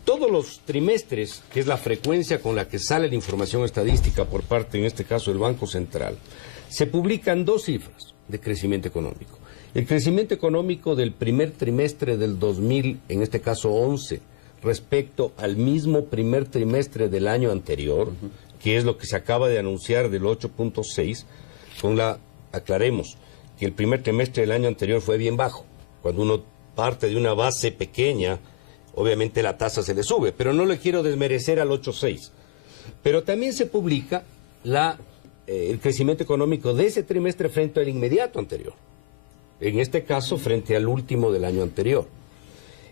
Todos los trimestres, que es la frecuencia con la que sale la información estadística por parte, en este caso, del Banco Central, se publican dos cifras de crecimiento económico. El crecimiento económico del primer trimestre del 2000, en este caso 11, respecto al mismo primer trimestre del año anterior, que es lo que se acaba de anunciar del 8.6, aclaremos, que el primer trimestre del año anterior fue bien bajo. Cuando uno parte de una base pequeña, obviamente la tasa se le sube, pero no le quiero desmerecer al 8.6. Pero también se publica el crecimiento económico de ese trimestre frente al inmediato anterior. En este caso, frente al último del año anterior.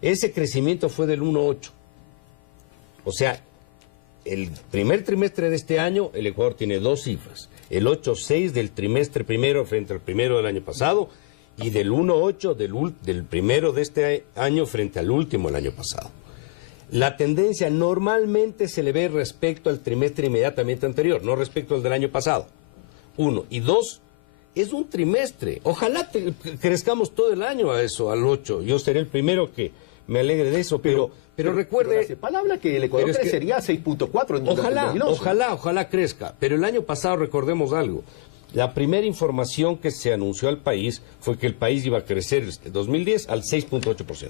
Ese crecimiento fue del 1.8. O sea, el primer trimestre de este año, el Ecuador tiene dos cifras. El 8.6 del trimestre primero frente al primero del año pasado y del 1.8 del primero de este año frente al último del año pasado. La tendencia normalmente se le ve respecto al trimestre inmediatamente anterior, no respecto al del año pasado. Uno. Y dos, es un trimestre. Ojalá crezcamos todo el año a eso, al 8. Yo seré el primero que me alegre de eso, pero recuerde... la CEPAL habla que el Ecuador crecería a 6.4 en 2012. Ojalá crezca. Pero el año pasado, recordemos algo, la primera información que se anunció al país fue que el país iba a crecer en 2010 al 6.8%.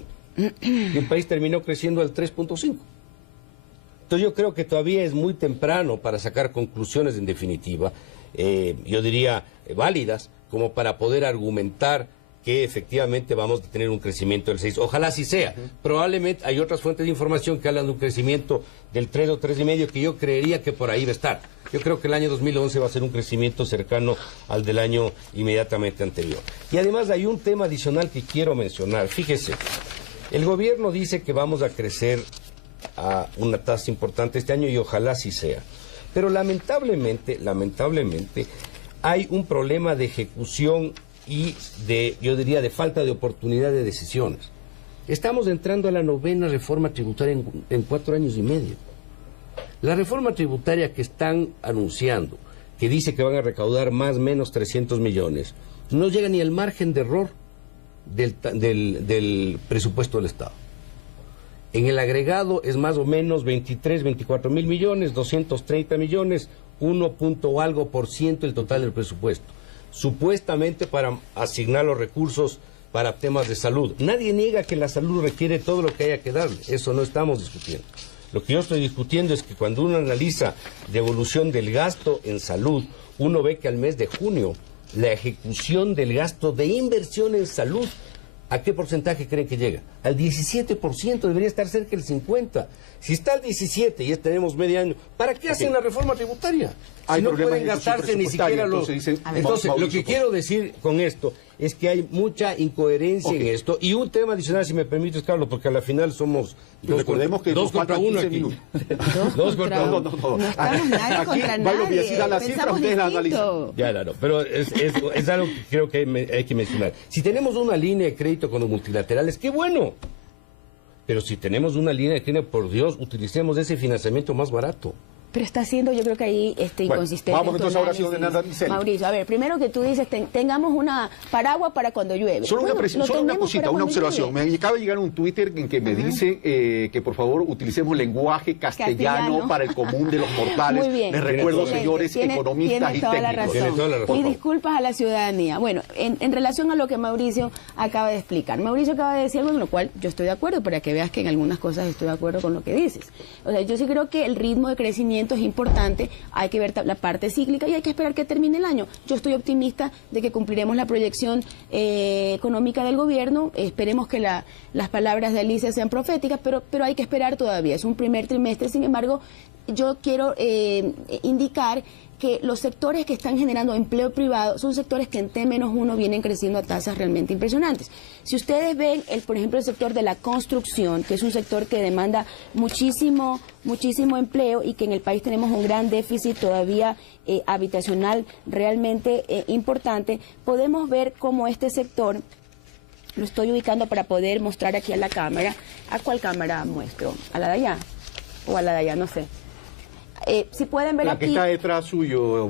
Y el país terminó creciendo al 3.5%. Entonces yo creo que todavía es muy temprano para sacar conclusiones en definitiva, yo diría válidas, como para poder argumentar que efectivamente vamos a tener un crecimiento del 6. Ojalá así sea. Probablemente hay otras fuentes de información que hablan de un crecimiento del 3 o 3,5, que yo creería que por ahí va a estar. Yo creo que el año 2011 va a ser un crecimiento cercano al del año inmediatamente anterior. Y además hay un tema adicional que quiero mencionar. Fíjese, el gobierno dice que vamos a crecer a una tasa importante este año y ojalá así sea. Pero lamentablemente, hay un problema de ejecución y yo diría, de falta de oportunidad de decisiones. Estamos entrando a la 9ª reforma tributaria en 4 años y medio. La reforma tributaria que están anunciando, que dice que van a recaudar más o menos 300 millones, no llega ni al margen de error del presupuesto del Estado. En el agregado es más o menos 24 mil millones, 230 millones, 1% el total del presupuesto. Supuestamente para asignar los recursos para temas de salud. Nadie niega que la salud requiere todo lo que haya que darle, eso no estamos discutiendo. Lo que yo estoy discutiendo es que cuando uno analiza la evolución del gasto en salud, uno ve que al mes de junio la ejecución del gasto de inversión en salud, ¿a qué porcentaje creen que llega? Al 17%, debería estar cerca del 50%. Si está al 17% y ya tenemos medio año, ¿para qué hacen la reforma tributaria? Si no pueden gastarse ni siquiera los... Entonces, lo que quiero decir con esto es que hay mucha incoherencia en esto. Y un tema adicional, si me permites, Carlos, porque a la final somos recordemos que dos contra uno aquí. Dos contra uno. No estamos nadie contra nadie. Da la cifra, ustedes la analizan. Ya, claro, pero es algo que creo que hay que mencionar. Si tenemos una línea de crédito con los multilaterales, ¡qué bueno! Pero si tenemos una línea de crédito, por Dios, utilicemos ese financiamiento más barato. Pero está siendo, yo creo que ahí inconsistente. Vamos entonces ahora sí, Mauricio, a ver, primero que tú dices, tengamos una paraguas para cuando llueve. Solo una cosita, una observación. Me acaba de llegar un Twitter en que me dice que por favor utilicemos lenguaje castellano para el común de los mortales. Muy bien. Les recuerdo, señores economistas y técnicos. Tiene toda la razón. Y disculpas a la ciudadanía. Bueno, en relación a lo que Mauricio acaba de explicar. Mauricio acaba de decir algo con lo cual yo estoy de acuerdo, para que veas que en algunas cosas estoy de acuerdo con lo que dices. O sea, yo sí creo que el ritmo de crecimiento es importante, hay que ver la parte cíclica y hay que esperar que termine el año. Yo estoy optimista de que cumpliremos la proyección económica del gobierno, esperemos que las palabras de Alicia sean proféticas, pero hay que esperar todavía, es un primer trimestre. Sin embargo, yo quiero indicar que los sectores que están generando empleo privado son sectores que en T-1 vienen creciendo a tasas realmente impresionantes. Si ustedes ven, por ejemplo, el sector de la construcción, que es un sector que demanda muchísimo empleo y que en el país tenemos un gran déficit todavía habitacional realmente importante, podemos ver cómo este sector, lo estoy ubicando para poder mostrar aquí a la cámara. ¿A cuál cámara muestro? ¿A la de allá? ¿O a la de allá? No sé. Si pueden ver la aquí... que está detrás suyo,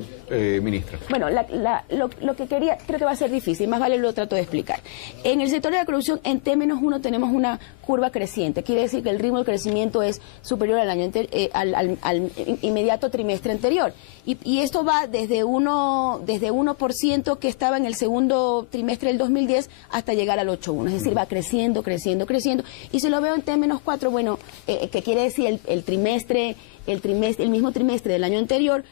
ministra. Bueno, lo que quería, creo que va a ser difícil, más vale lo trato de explicar. En el sector de la corrupción, en T-1 tenemos una curva creciente. Quiere decir que el ritmo de crecimiento es superior al año al inmediato trimestre anterior. Y esto va desde 1% que estaba en el segundo trimestre del 2010 hasta llegar al 8,1. Es decir, va creciendo. Y si lo veo en T-4, bueno, que quiere decir el mismo trimestre del año anterior,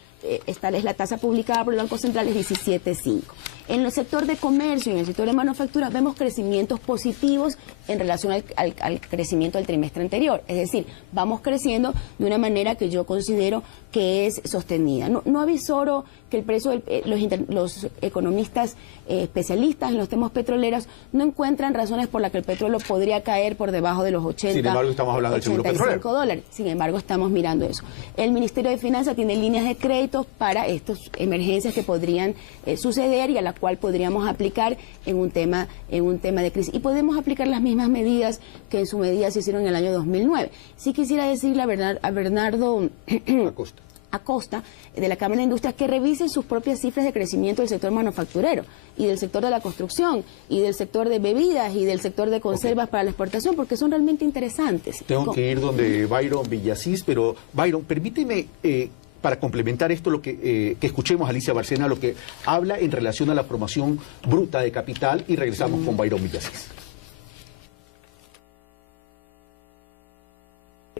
esta es la tasa publicada por el Banco Central, es 17,5. En el sector de comercio y en el sector de manufactura vemos crecimientos positivos en relación al crecimiento del trimestre anterior. Es decir, vamos creciendo de una manera que yo considero que es sostenida. No avisoro que el precio, los economistas especialistas en los temas petroleros no encuentran razones por las que el petróleo podría caer por debajo de los 80, sin embargo, estamos hablando del seguro petrolero. $85. Sin embargo, estamos mirando eso. El Ministerio de Finanzas tiene líneas de créditos para estas emergencias que podrían suceder y a la cual podríamos aplicar en un tema de crisis. Y podemos aplicar las mismas medidas que en su medida se hicieron en el año 2009. Sí quisiera decirle a Bernardo Acosta, de la Cámara de Industrias, que revisen sus propias cifras de crecimiento del sector manufacturero y del sector de la construcción y del sector de bebidas y del sector de conservas para la exportación, porque son realmente interesantes. Tengo que ir donde Byron Villasís, pero Byron, permíteme... para complementar esto, lo que escuchemos a Alicia Bárcena, lo que habla en relación a la promoción bruta de capital, y regresamos con Byron Villasís.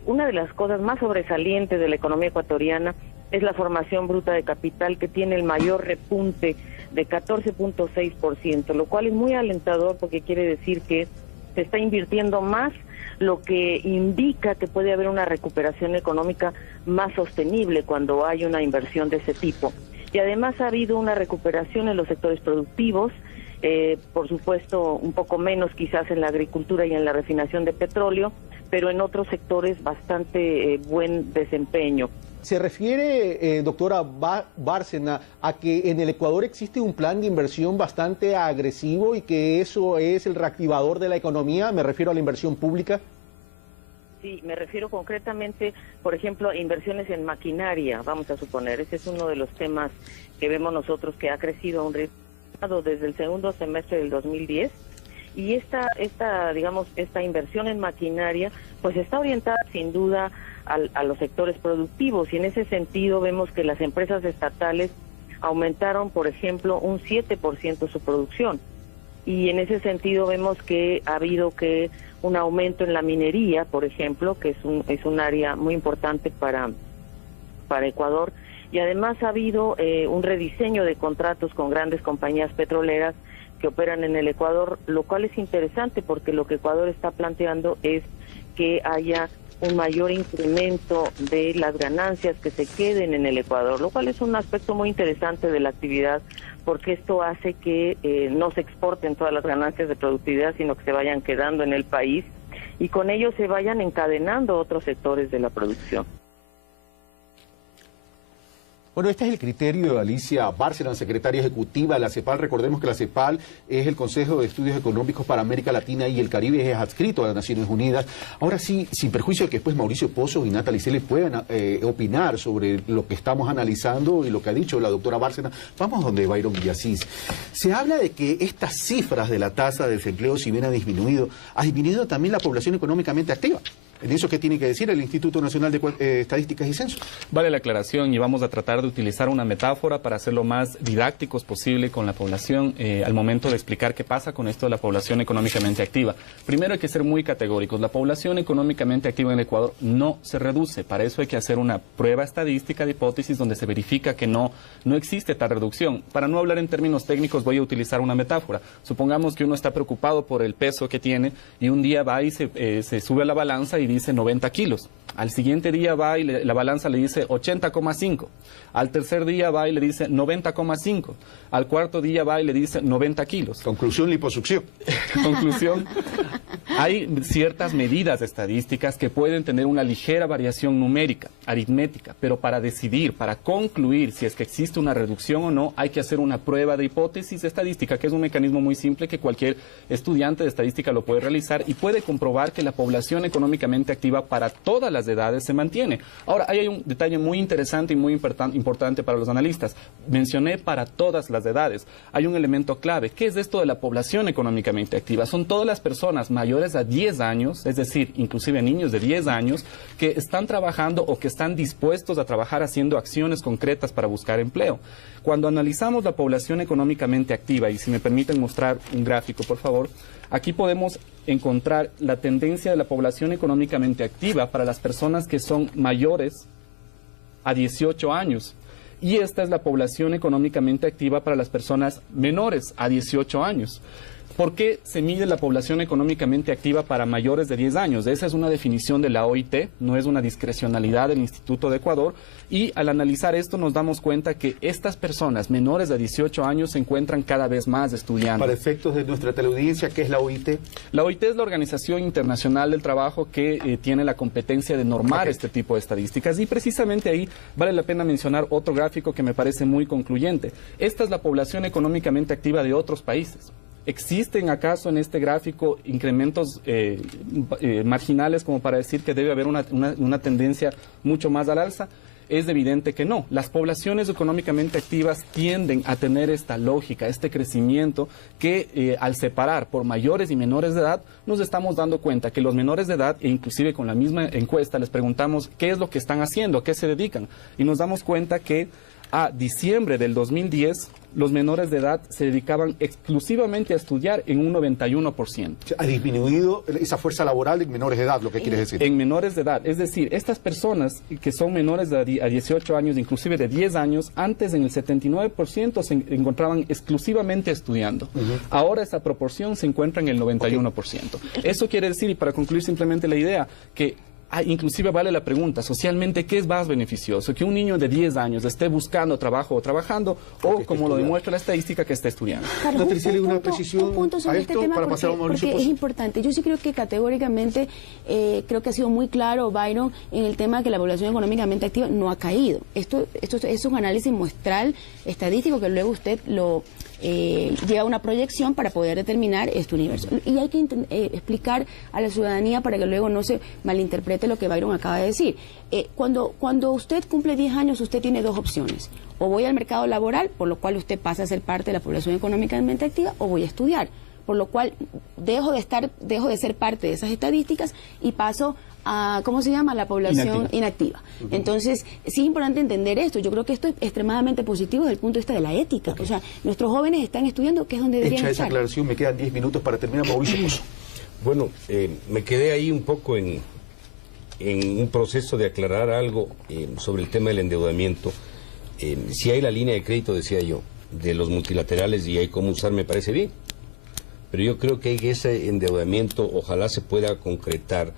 Una de las cosas más sobresalientes de la economía ecuatoriana es la formación bruta de capital, que tiene el mayor repunte de 14.6%, lo cual es muy alentador porque quiere decir que se está invirtiendo más, lo que indica que puede haber una recuperación económica más sostenible cuando hay una inversión de ese tipo. Y además ha habido una recuperación en los sectores productivos, por supuesto un poco menos quizás en la agricultura y en la refinación de petróleo, pero en otros sectores bastante buen desempeño. ¿Se refiere, doctora Bárcena, a que en el Ecuador existe un plan de inversión bastante agresivo y que eso es el reactivador de la economía? Me refiero a la inversión pública. Sí, me refiero concretamente, por ejemplo, a inversiones en maquinaria, vamos a suponer. Ese es uno de los temas que vemos nosotros que ha crecido a un ritmo desde el segundo semestre del 2010. Y esta inversión en maquinaria pues está orientada sin duda a los sectores productivos, y en ese sentido vemos que las empresas estatales aumentaron, por ejemplo, un 7% su producción, y en ese sentido vemos que ha habido un aumento en la minería, por ejemplo, que es un área muy importante para Ecuador, y además ha habido un rediseño de contratos con grandes compañías petroleras que operan en el Ecuador, lo cual es interesante porque lo que Ecuador está planteando es que haya un mayor incremento de las ganancias que se queden en el Ecuador, lo cual es un aspecto muy interesante de la actividad, porque esto hace que no se exporten todas las ganancias de productividad, sino que se vayan quedando en el país y con ello se vayan encadenando otros sectores de la producción. Bueno, este es el criterio de Alicia Bárcena, secretaria ejecutiva de la CEPAL. Recordemos que la CEPAL es el Consejo de Estudios Económicos para América Latina y el Caribe, es adscrito a las Naciones Unidas. Ahora sí, sin perjuicio de que después Mauricio Pozos y Natalie Cele puedan opinar sobre lo que estamos analizando y lo que ha dicho la doctora Bárcena, vamos donde Byron Villasís. Se habla de que estas cifras de la tasa de desempleo, si bien ha disminuido también la población económicamente activa. ¿En eso qué tiene que decir el Instituto Nacional de Estadísticas y Censos? Vale la aclaración y vamos a tratar de utilizar una metáfora para ser lo más didácticos posible con la población al momento de explicar qué pasa con esto de la población económicamente activa. Primero hay que ser muy categóricos. La población económicamente activa en el Ecuador no se reduce. Para eso hay que hacer una prueba estadística de hipótesis donde se verifica que no existe tal reducción. Para no hablar en términos técnicos voy a utilizar una metáfora. Supongamos que uno está preocupado por el peso que tiene y un día va y se sube a la balanza y dice 90 kilos. Al siguiente día va y la balanza le dice 80,5. Al tercer día va y le dice 90,5. Al cuarto día va y le dice 90 kilos. Conclusión, liposucción. Conclusión. Hay ciertas medidas estadísticas que pueden tener una ligera variación numérica, aritmética, pero para decidir, para concluir si es que existe una reducción o no, hay que hacer una prueba de hipótesis estadística, que es un mecanismo muy simple que cualquier estudiante de estadística lo puede realizar y puede comprobar que la población económicamente activa para todas las edades se mantiene. Ahora, hay un detalle muy interesante y muy importante para los analistas. Mencioné para todas las edades. Hay un elemento clave. ¿Qué es esto de la población económicamente activa? Son todas las personas mayores a 10 años, es decir, inclusive niños de 10 años, que están trabajando o que están dispuestos a trabajar haciendo acciones concretas para buscar empleo. Cuando analizamos la población económicamente activa, y si me permiten mostrar un gráfico, por favor, aquí podemos encontrar la tendencia de la población económicamente activa para las personas que son mayores a 18 años. Y esta es la población económicamente activa para las personas menores a 18 años. ¿Por qué se mide la población económicamente activa para mayores de 10 años? Esa es una definición de la OIT, no es una discrecionalidad del Instituto de Ecuador. Y al analizar esto nos damos cuenta que estas personas menores de 18 años se encuentran cada vez más estudiando. Para efectos de nuestra teleaudiencia, ¿qué es la OIT? La OIT es la Organización Internacional del Trabajo que tiene la competencia de normar este tipo de estadísticas. Y precisamente ahí vale la pena mencionar otro gráfico que me parece muy concluyente. Esta es la población económicamente activa de otros países. ¿Existen acaso en este gráfico incrementos marginales como para decir que debe haber una tendencia mucho más al alza? Es evidente que no. Las poblaciones económicamente activas tienden a tener esta lógica, este crecimiento que al separar por mayores y menores de edad, nos estamos dando cuenta que los menores de edad, e inclusive con la misma encuesta les preguntamos qué es lo que están haciendo, a qué se dedican, y nos damos cuenta que a diciembre del 2010, los menores de edad se dedicaban exclusivamente a estudiar en un 91%. Ha disminuido esa fuerza laboral en menores de edad, lo que quieres decir. En menores de edad. Es decir, estas personas que son menores de a 18 años, inclusive de 10 años, antes en el 79% se encontraban exclusivamente estudiando. Ahora esa proporción se encuentra en el 91%. Eso quiere decir, y para concluir simplemente la idea, que inclusive vale la pregunta, socialmente, ¿qué es más beneficioso? ¿Que un niño de 10 años esté buscando trabajo o trabajando, o como lo demuestra la estadística, que esté estudiando? Claro, una precisión sobre este tema para pasar a Mauricio porque es importante. Yo sí creo que categóricamente, creo que ha sido muy claro, Byron, en el tema de que la población económicamente activa no ha caído. Esto es un análisis muestral estadístico que luego usted lo lleva una proyección para poder determinar este universo. Y hay que explicar a la ciudadanía para que luego no se malinterprete lo que Byron acaba de decir. Cuando usted cumple 10 años, usted tiene dos opciones. O voy al mercado laboral, por lo cual usted pasa a ser parte de la población económicamente activa, o voy a estudiar, por lo cual dejo de ser parte de esas estadísticas y paso a, ¿cómo se llama?, la población inactiva. Entonces, sí es importante entender esto. Yo creo que esto es extremadamente positivo desde el punto de vista de la ética. O sea, nuestros jóvenes están estudiando, que es donde deberían estar. Hecha esa aclaración, me quedan 10 minutos para terminar, Mauricio Pozos. Bueno, me quedé ahí un poco en un proceso de aclarar algo sobre el tema del endeudamiento. Si hay la línea de crédito, decía yo, de los multilaterales y hay cómo usar, me parece bien. Pero yo creo que ese endeudamiento ojalá se pueda concretar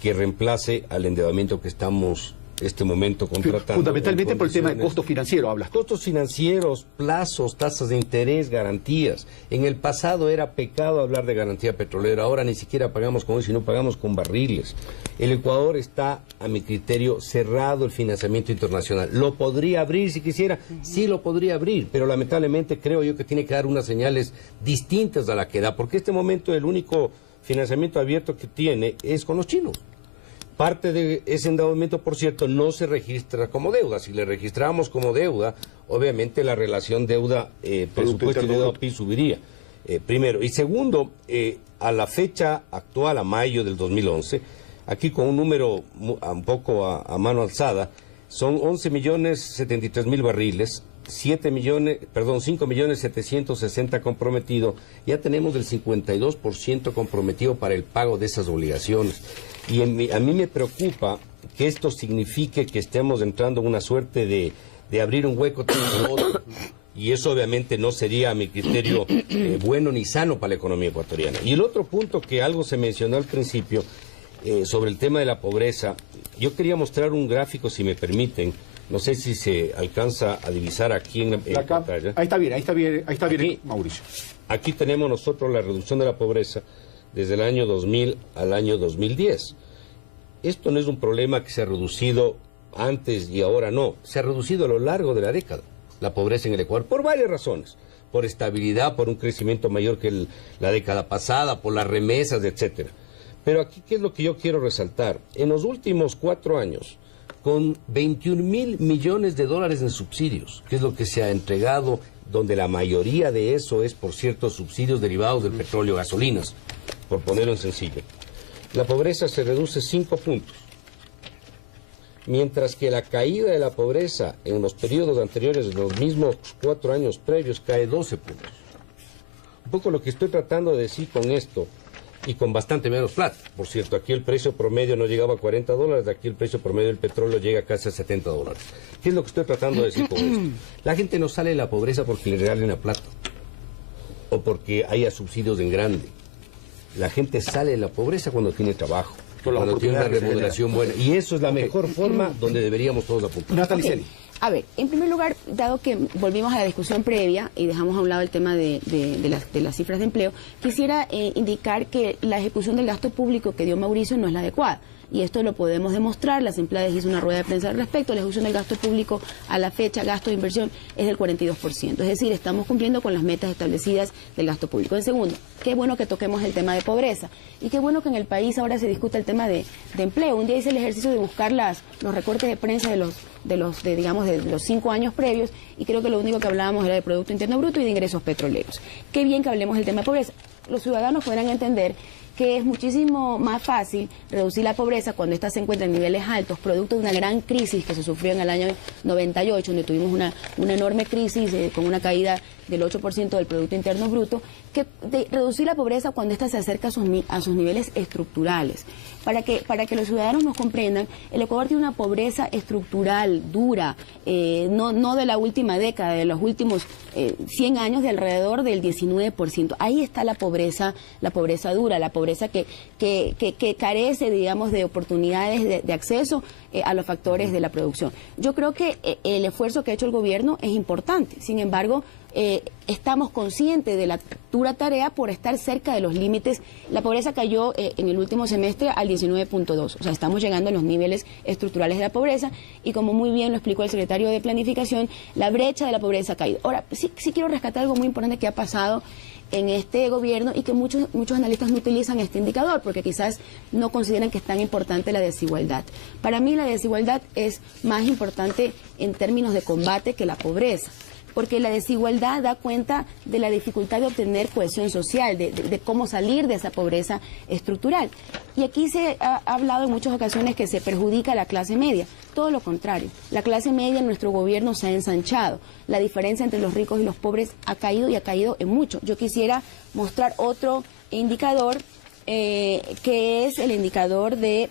que reemplace al endeudamiento que estamos este momento contratando. Fundamentalmente por el tema de costo financiero, hablas. Costos financieros, plazos, tasas de interés, garantías. En el pasado era pecado hablar de garantía petrolera, ahora ni siquiera pagamos con eso, sino pagamos con barriles. El Ecuador está, a mi criterio, cerrado el financiamiento internacional. ¿Lo podría abrir si quisiera? Sí, lo podría abrir, pero lamentablemente creo yo que tiene que dar unas señales distintas a la que da, porque este momento el único financiamiento abierto que tiene es con los chinos. Parte de ese endeudamiento, por cierto, no se registra como deuda. Si le registramos como deuda, obviamente la relación deuda, presupuesto y deuda PIB subiría, primero. Y segundo, a la fecha actual, a mayo del 2011, aquí con un número un poco a mano alzada, son 11.073.000 barriles, 5.760.000 comprometidos, ya tenemos el 52% comprometido para el pago de esas obligaciones. Y a mí me preocupa que esto signifique que estemos entrando en una suerte de abrir un hueco todo, y eso obviamente no sería, a mi criterio, bueno ni sano para la economía ecuatoriana. Y el otro punto que algo se mencionó al principio, sobre el tema de la pobreza, yo quería mostrar un gráfico, si me permiten. No sé si se alcanza a divisar aquí en la pantalla. Ahí está bien, aquí, Mauricio. Aquí tenemos nosotros la reducción de la pobreza desde el año 2000 al año 2010. Esto no es un problema que se ha reducido antes y ahora no. Se ha reducido a lo largo de la década, la pobreza en el Ecuador, por varias razones. Por estabilidad, por un crecimiento mayor que la década pasada, por las remesas, etcétera. Pero aquí, ¿qué es lo que yo quiero resaltar? En los últimos 4 años, con 21.000 millones de dólares en subsidios, que es lo que se ha entregado, donde la mayoría de eso es, por cierto, subsidios derivados del petróleo, gasolinas, por ponerlo en sencillo. La pobreza se reduce 5 puntos, mientras que la caída de la pobreza en los periodos anteriores, de los mismos 4 años previos, cae 12 puntos. Un poco lo que estoy tratando de decir con esto, y con bastante menos plata. Por cierto, aquí el precio promedio no llegaba a $40, aquí el precio promedio del petróleo llega casi a $70. ¿Qué es lo que estoy tratando de decir con esto? La gente no sale de la pobreza porque le regalen la plata o porque haya subsidios en grande. La gente sale de la pobreza cuando tiene trabajo, cuando tiene una remuneración buena. Y eso es la mejor forma donde deberíamos todos apuntar. Okay. A ver, en primer lugar, dado que volvimos a la discusión previa y dejamos a un lado el tema de las cifras de empleo, quisiera indicar que la ejecución del gasto público que dio Mauricio no es la adecuada. Y esto lo podemos demostrar. La Semplades hizo una rueda de prensa al respecto. La ejecución del gasto público a la fecha, gasto de inversión, es del 42%. Es decir, estamos cumpliendo con las metas establecidas del gasto público. En segundo, qué bueno que toquemos el tema de pobreza. Y qué bueno que en el país ahora se discuta el tema de empleo. Un día hice el ejercicio de buscar los recortes de prensa de los 5 años previos, y creo que lo único que hablábamos era de Producto Interno Bruto y de ingresos petroleros. Qué bien que hablemos del tema de pobreza. Los ciudadanos podrán entender que es muchísimo más fácil reducir la pobreza cuando ésta se encuentra en niveles altos, producto de una gran crisis que se sufrió en el año 98, donde tuvimos una enorme crisis con una caída del 8% del Producto Interno Bruto, que de reducir la pobreza cuando ésta se acerca a sus niveles estructurales. Para que los ciudadanos nos comprendan, el Ecuador tiene una pobreza estructural, dura, no de la última década, de los últimos 100 años, de alrededor del 19%. Ahí está la pobreza dura, la pobreza que carece, digamos, de oportunidades de acceso a los factores de la producción. Yo creo que el esfuerzo que ha hecho el gobierno es importante. Sin embargo, estamos conscientes de la dura tarea por estar cerca de los límites. La pobreza cayó en el último semestre al 19.2. O sea, estamos llegando a los niveles estructurales de la pobreza, y como muy bien lo explicó el secretario de Planificación, la brecha de la pobreza ha caído. Ahora, sí quiero rescatar algo muy importante que ha pasado en este gobierno y que muchos analistas no utilizan este indicador porque quizás no consideran que es tan importante la desigualdad. Para mí la desigualdad es más importante en términos de combate que la pobreza, porque la desigualdad da cuenta de la dificultad de obtener cohesión social, de cómo salir de esa pobreza estructural. Y aquí se ha hablado en muchas ocasiones que se perjudica a la clase media. Todo lo contrario, la clase media en nuestro gobierno se ha ensanchado. La diferencia entre los ricos y los pobres ha caído, y ha caído en mucho. Yo quisiera mostrar otro indicador, que es el indicador del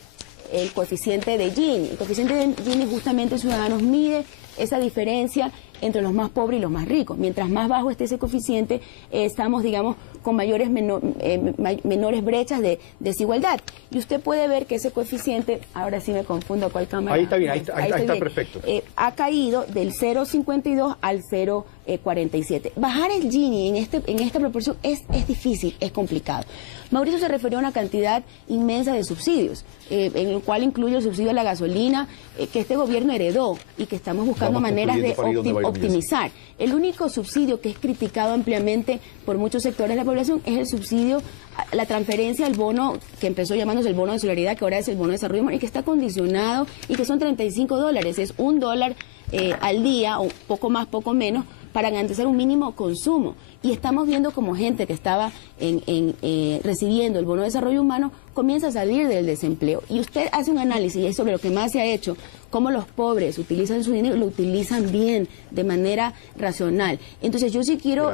coeficiente de Gini. El coeficiente de Gini, justamente, Ciudadanos, mide esa diferencia entre los más pobres y los más ricos. Mientras más bajo esté ese coeficiente, estamos, digamos, con menores brechas de desigualdad. Y usted puede ver que ese coeficiente, ahora sí me confundo cuál cámara. Ahí está bien, ahí está bien. Perfecto. Ha caído del 0,52 al 0,47. Bajar el Gini en esta proporción es difícil, es complicado. Mauricio se refirió a una cantidad inmensa de subsidios, en el cual incluye el subsidio a la gasolina, que este gobierno heredó y que estamos buscando maneras de optimizar. El único subsidio que es criticado ampliamente por muchos sectores de la población es el subsidio, la transferencia al bono que empezó llamándose el bono de solidaridad, que ahora es el bono de desarrollo, y que está condicionado y que son $35. Es $1 al día, o poco más, poco menos, para garantizar un mínimo consumo. Y estamos viendo como gente que estaba recibiendo el bono de desarrollo humano comienza a salir del desempleo. Y usted hace un análisis sobre lo que más se ha hecho, cómo los pobres utilizan su dinero y lo utilizan bien, de manera racional. Entonces yo sí quiero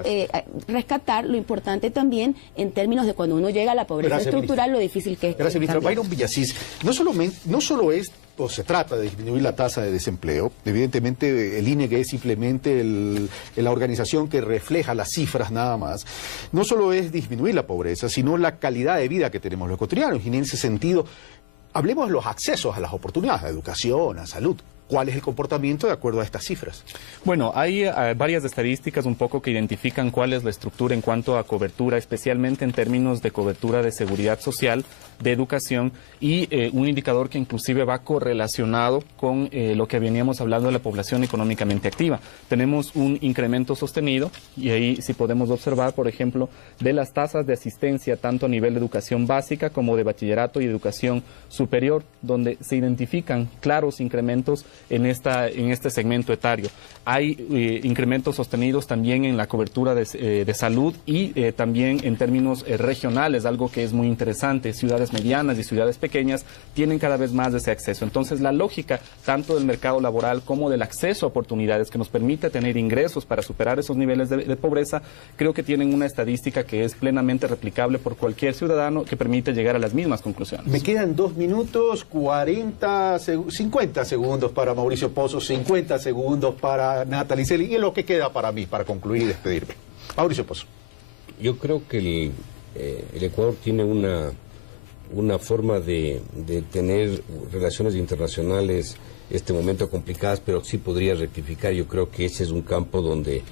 rescatar lo importante también en términos de cuando uno llega a la pobreza estructural, ministra, lo difícil que es. Gracias, ministra. Byron Villasís, no solo es o se trata de disminuir la tasa de desempleo. Evidentemente el INE, que es simplemente la organización que refleja las cifras nada más, no solo es disminuir la pobreza, sino la calidad de vida que tenemos los ecuatorianos. Y en ese sentido, hablemos de los accesos a las oportunidades, a educación, a salud. ¿Cuál es el comportamiento de acuerdo a estas cifras? Bueno, hay varias estadísticas un poco que identifican cuál es la estructura en cuanto a cobertura, especialmente en términos de cobertura de seguridad social, de educación y un indicador que inclusive va correlacionado con lo que veníamos hablando de la población económicamente activa. Tenemos un incremento sostenido y ahí sí podemos observar, por ejemplo, de las tasas de asistencia tanto a nivel de educación básica como de bachillerato y educación superior, donde se identifican claros incrementos en este segmento etario. Hay incrementos sostenidos también en la cobertura de salud y también en términos regionales, algo que es muy interesante. Ciudades medianas y ciudades pequeñas tienen cada vez más de ese acceso. Entonces, la lógica tanto del mercado laboral como del acceso a oportunidades que nos permite tener ingresos para superar esos niveles de pobreza, creo que tienen una estadística que es plenamente replicable por cualquier ciudadano, que permite llegar a las mismas conclusiones. Me quedan 2 minutos, 50 segundos para Mauricio Pozo, 50 segundos para Natalie Celi, y lo que queda para mí, para concluir y despedirme. Mauricio Pozo. Yo creo que el Ecuador tiene una forma de tener relaciones internacionales este momento complicadas, pero sí podría rectificar. Yo creo que ese es un campo donde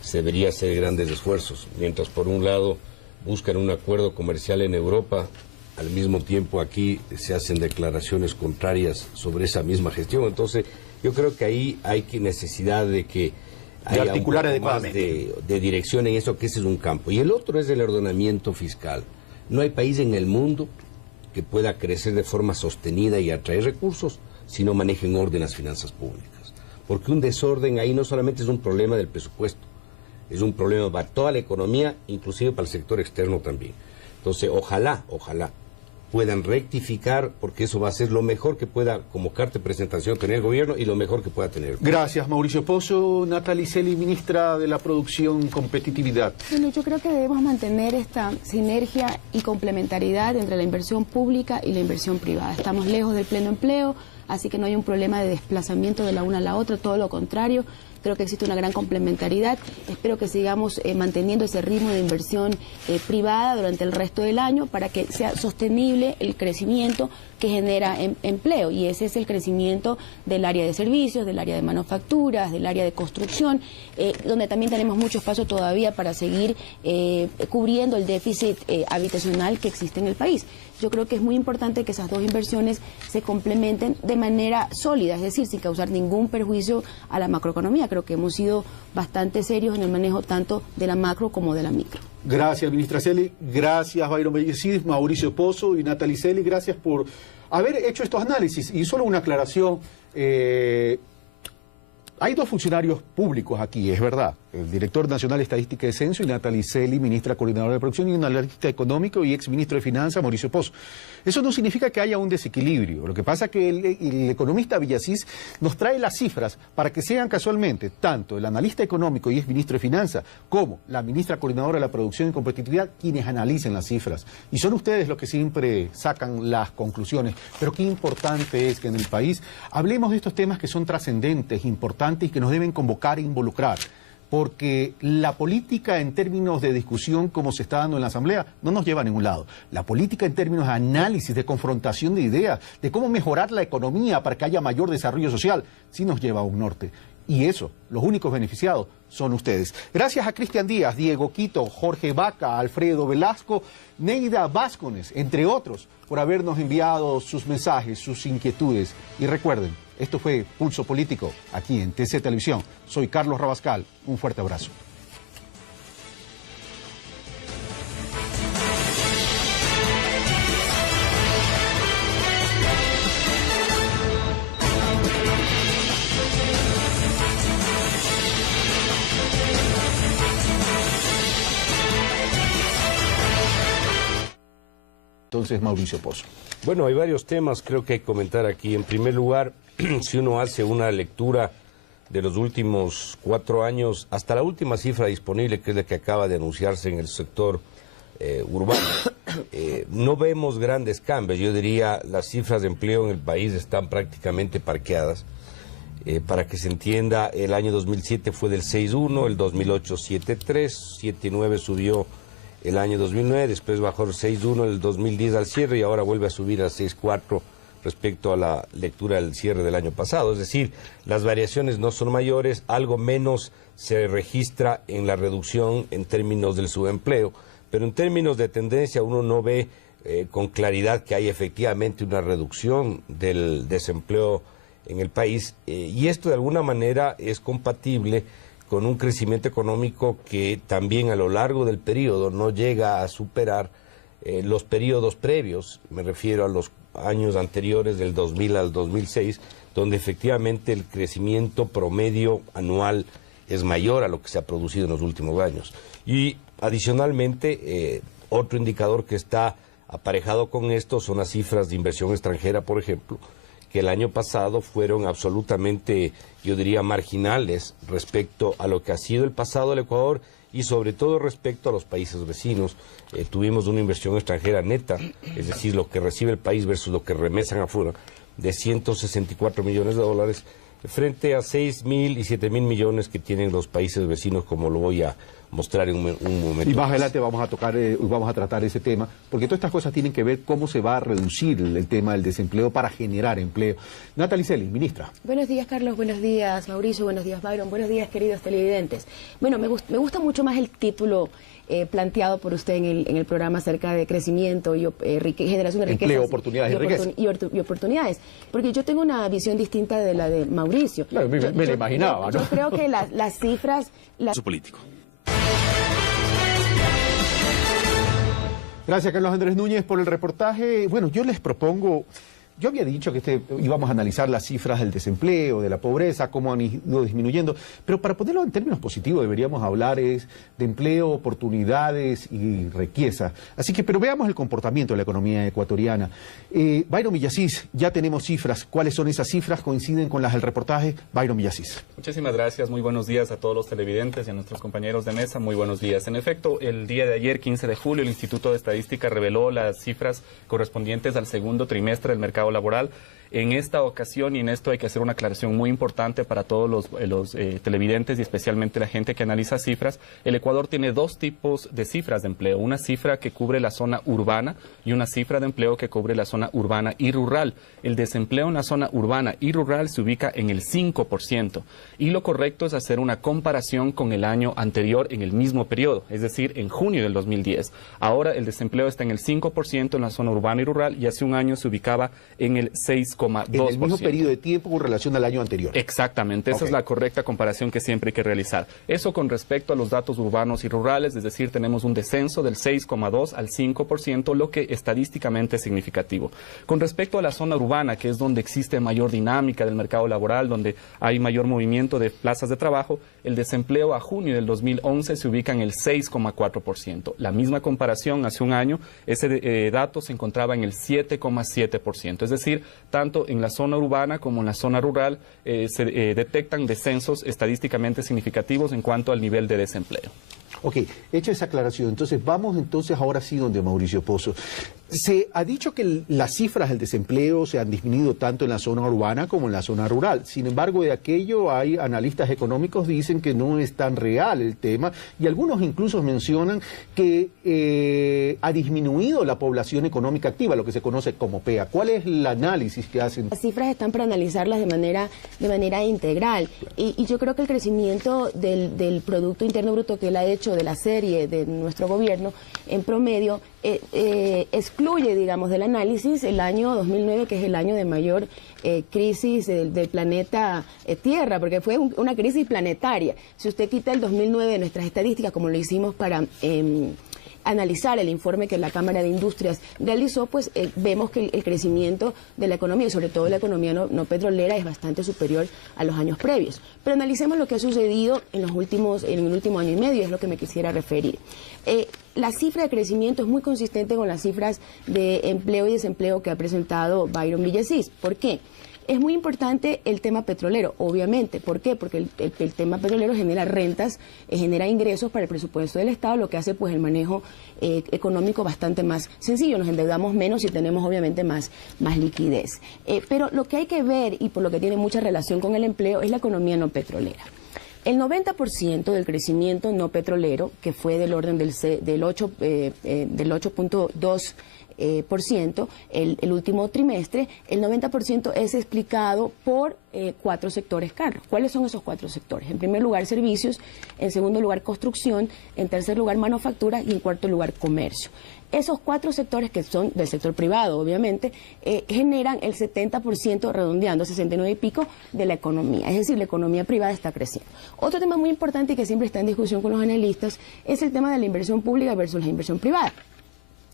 se debería hacer grandes esfuerzos. Mientras por un lado buscan un acuerdo comercial en Europa, al mismo tiempo aquí se hacen declaraciones contrarias sobre esa misma gestión. Entonces yo creo que ahí hay necesidad de que haya articular un poco más de dirección en eso, que ese es un campo. Y el otro es el ordenamiento fiscal. No hay país en el mundo que pueda crecer de forma sostenida y atraer recursos si no maneja en orden las finanzas públicas. Porque un desorden ahí no solamente es un problema del presupuesto, es un problema para toda la economía, inclusive para el sector externo también. Entonces, ojalá puedan rectificar, porque eso va a ser lo mejor que pueda como carta de presentación tener el gobierno y lo mejor que pueda tener. Gracias, Mauricio Pozo. Natalie Celi, ministra de la Producción, Competitividad. Bueno, yo creo que debemos mantener esta sinergia y complementariedad entre la inversión pública y la inversión privada. Estamos lejos del pleno empleo, así que no hay un problema de desplazamiento de la una a la otra, todo lo contrario. Creo que existe una gran complementariedad. Espero que sigamos manteniendo ese ritmo de inversión privada durante el resto del año para que sea sostenible el crecimiento que genera empleo. Y ese es el crecimiento del área de servicios, del área de manufacturas, del área de construcción, donde también tenemos mucho espacio todavía para seguir cubriendo el déficit habitacional que existe en el país. Yo creo que es muy importante que esas dos inversiones se complementen de manera sólida, es decir, sin causar ningún perjuicio a la macroeconomía. Creo que hemos sido bastante serios en el manejo tanto de la macro como de la micro. Gracias, ministra Celi. Gracias, Byron Villasís, Mauricio Pozo y Natalie Celi. Gracias por haber hecho estos análisis. Y solo una aclaración. Hay 2 funcionarios públicos aquí, es verdad. el director nacional de Estadística y Censo, y Natalie Celi, ministra coordinadora de producción, y un analista económico y exministro de Finanzas, Mauricio Pozo. Eso no significa que haya un desequilibrio. Lo que pasa es que el economista Villasís nos trae las cifras para que sean casualmente tanto el analista económico y exministro de Finanzas como la ministra coordinadora de la producción y competitividad quienes analicen las cifras. Y son ustedes los que siempre sacan las conclusiones. Pero qué importante es que en el país hablemos de estos temas que son trascendentes, importantes y que nos deben convocar e involucrar. Porque la política en términos de discusión como se está dando en la Asamblea no nos lleva a ningún lado. La política en términos de análisis, de confrontación de ideas, de cómo mejorar la economía para que haya mayor desarrollo social, sí nos lleva a un norte. Y eso, los únicos beneficiados son ustedes. Gracias a Cristian Díaz, Diego Quito, Jorge Vaca, Alfredo Velasco, Neida Vázquez, entre otros, por habernos enviado sus mensajes, sus inquietudes. Y recuerden, esto fue Pulso Político, aquí en TC Televisión. Soy Carlos Rabascal. Un fuerte abrazo. Entonces, Mauricio Pozo. Bueno, hay varios temas, creo que hay que comentar aquí. En primer lugar, si uno hace una lectura de los últimos 4 años, hasta la última cifra disponible, que es la que acaba de anunciarse en el sector urbano, no vemos grandes cambios. Yo diría, las cifras de empleo en el país están prácticamente parqueadas. Para que se entienda, el año 2007 fue del 6.1, el 2008 7.3, 7.9 subió el año 2009, después bajó el 6.1 el 2010 al cierre y ahora vuelve a subir al 6.4 respecto a la lectura del cierre del año pasado. Es decir, las variaciones no son mayores, algo menos se registra en la reducción en términos del subempleo, pero en términos de tendencia uno no ve con claridad que hay efectivamente una reducción del desempleo en el país y esto de alguna manera es compatible con un crecimiento económico que también a lo largo del periodo no llega a superar los periodos previos, me refiero a los años anteriores del 2000 al 2006, donde efectivamente el crecimiento promedio anual es mayor a lo que se ha producido en los últimos años. Y adicionalmente, otro indicador que está aparejado con esto son las cifras de inversión extranjera, por ejemplo, que el año pasado fueron absolutamente, yo diría, marginales respecto a lo que ha sido el pasado del Ecuador y sobre todo respecto a los países vecinos. Tuvimos una inversión extranjera neta, es decir, lo que recibe el país versus lo que remesan afuera, de 164 millones de dólares, frente a 6.000 y 7.000 millones que tienen los países vecinos, como lo voy a mostrar en un momento. Y más adelante vamos a tratar ese tema, porque todas estas cosas tienen que ver cómo se va a reducir el tema del desempleo para generar empleo. Natalie Celi, ministra. Buenos días, Carlos. Buenos días, Mauricio. Buenos días, Byron. Buenos días, queridos televidentes. Bueno, me gusta mucho más el título planteado por usted en el programa acerca de crecimiento y generación de riqueza. Empleo, oportunidades y riqueza. Y oportunidades. Porque yo tengo una visión distinta de la de Mauricio. Claro, me lo imaginaba, ¿no? Yo creo que las cifras... Su político. Gracias, Carlos Andrés Núñez, por el reportaje. Bueno, yo les propongo, yo había dicho que íbamos a analizar las cifras del desempleo, de la pobreza, cómo han ido disminuyendo, pero para ponerlo en términos positivos deberíamos hablar de empleo, oportunidades y riqueza. Así que, pero veamos el comportamiento de la economía ecuatoriana. Byron Villasís, ya tenemos cifras. ¿Cuáles son esas cifras? ¿Coinciden con las del reportaje? Byron Villasís. Muchísimas gracias, muy buenos días a todos los televidentes y a nuestros compañeros de mesa, muy buenos días. En efecto, el día de ayer, 15 de julio, el Instituto de Estadística reveló las cifras correspondientes al segundo trimestre del mercado laboral. En esta ocasión, y en esto hay que hacer una aclaración muy importante para todos los televidentes y especialmente la gente que analiza cifras, el Ecuador tiene dos tipos de cifras de empleo, una cifra que cubre la zona urbana y una cifra de empleo que cubre la zona urbana y rural. El desempleo en la zona urbana y rural se ubica en el 5% y lo correcto es hacer una comparación con el año anterior en el mismo periodo, es decir, en junio del 2010. Ahora el desempleo está en el 5% en la zona urbana y rural y hace un año se ubicaba en el 6%. 6,2%. En el mismo periodo de tiempo con relación al año anterior. Exactamente, esa es la correcta comparación que siempre hay que realizar. Eso con respecto a los datos urbanos y rurales, es decir, tenemos un descenso del 6,2 al 5%, lo que estadísticamente es significativo. Con respecto a la zona urbana, que es donde existe mayor dinámica del mercado laboral, donde hay mayor movimiento de plazas de trabajo, el desempleo a junio del 2011 se ubica en el 6,4%. La misma comparación hace un año, ese dato se encontraba en el 7,7%. Es decir, tanto en la zona urbana como en la zona rural se detectan descensos estadísticamente significativos en cuanto al nivel de desempleo. Ok, hecha esa aclaración, entonces vamos ahora sí donde Mauricio Pozo. Se ha dicho que las cifras del desempleo se han disminuido tanto en la zona urbana como en la zona rural. Sin embargo, de aquello hay analistas económicos que dicen que no es tan real el tema y algunos incluso mencionan que ha disminuido la población económica activa, lo que se conoce como PEA. ¿Cuál es el análisis que hacen? Las cifras están para analizarlas de manera integral y yo creo que el crecimiento del Producto Interno Bruto que él ha hecho de la serie de nuestro gobierno en promedio excluye, digamos, del análisis el año 2009, que es el año de mayor crisis del planeta Tierra, porque fue una crisis planetaria. Si usted quita el 2009 de nuestras estadísticas, como lo hicimos para analizar el informe que la Cámara de Industrias realizó, pues vemos que el crecimiento de la economía, y sobre todo la economía no petrolera, es bastante superior a los años previos. Pero analicemos lo que ha sucedido en el último año y medio, es lo que me quisiera referir. La cifra de crecimiento es muy consistente con las cifras de empleo y desempleo que ha presentado Byron Villasís. ¿Por qué? Es muy importante el tema petrolero, obviamente. ¿Por qué? Porque el tema petrolero genera rentas, genera ingresos para el presupuesto del Estado, lo que hace pues el manejo económico bastante más sencillo. Nos endeudamos menos y tenemos obviamente más liquidez. Pero lo que hay que ver, y por lo que tiene mucha relación con el empleo, es la economía no petrolera. El 90% del crecimiento no petrolero, que fue del orden del 8.2%, el último trimestre, el 90% es explicado por 4 sectores, Carlos. ¿Cuáles son esos 4 sectores? En primer lugar, servicios, en segundo lugar, construcción, en tercer lugar, manufactura y en cuarto lugar, comercio. Esos 4 sectores, que son del sector privado, obviamente, generan el 70%, redondeando, 69 y pico, de la economía. Es decir, la economía privada está creciendo. Otro tema muy importante y que siempre está en discusión con los analistas es el tema de la inversión pública versus la inversión privada.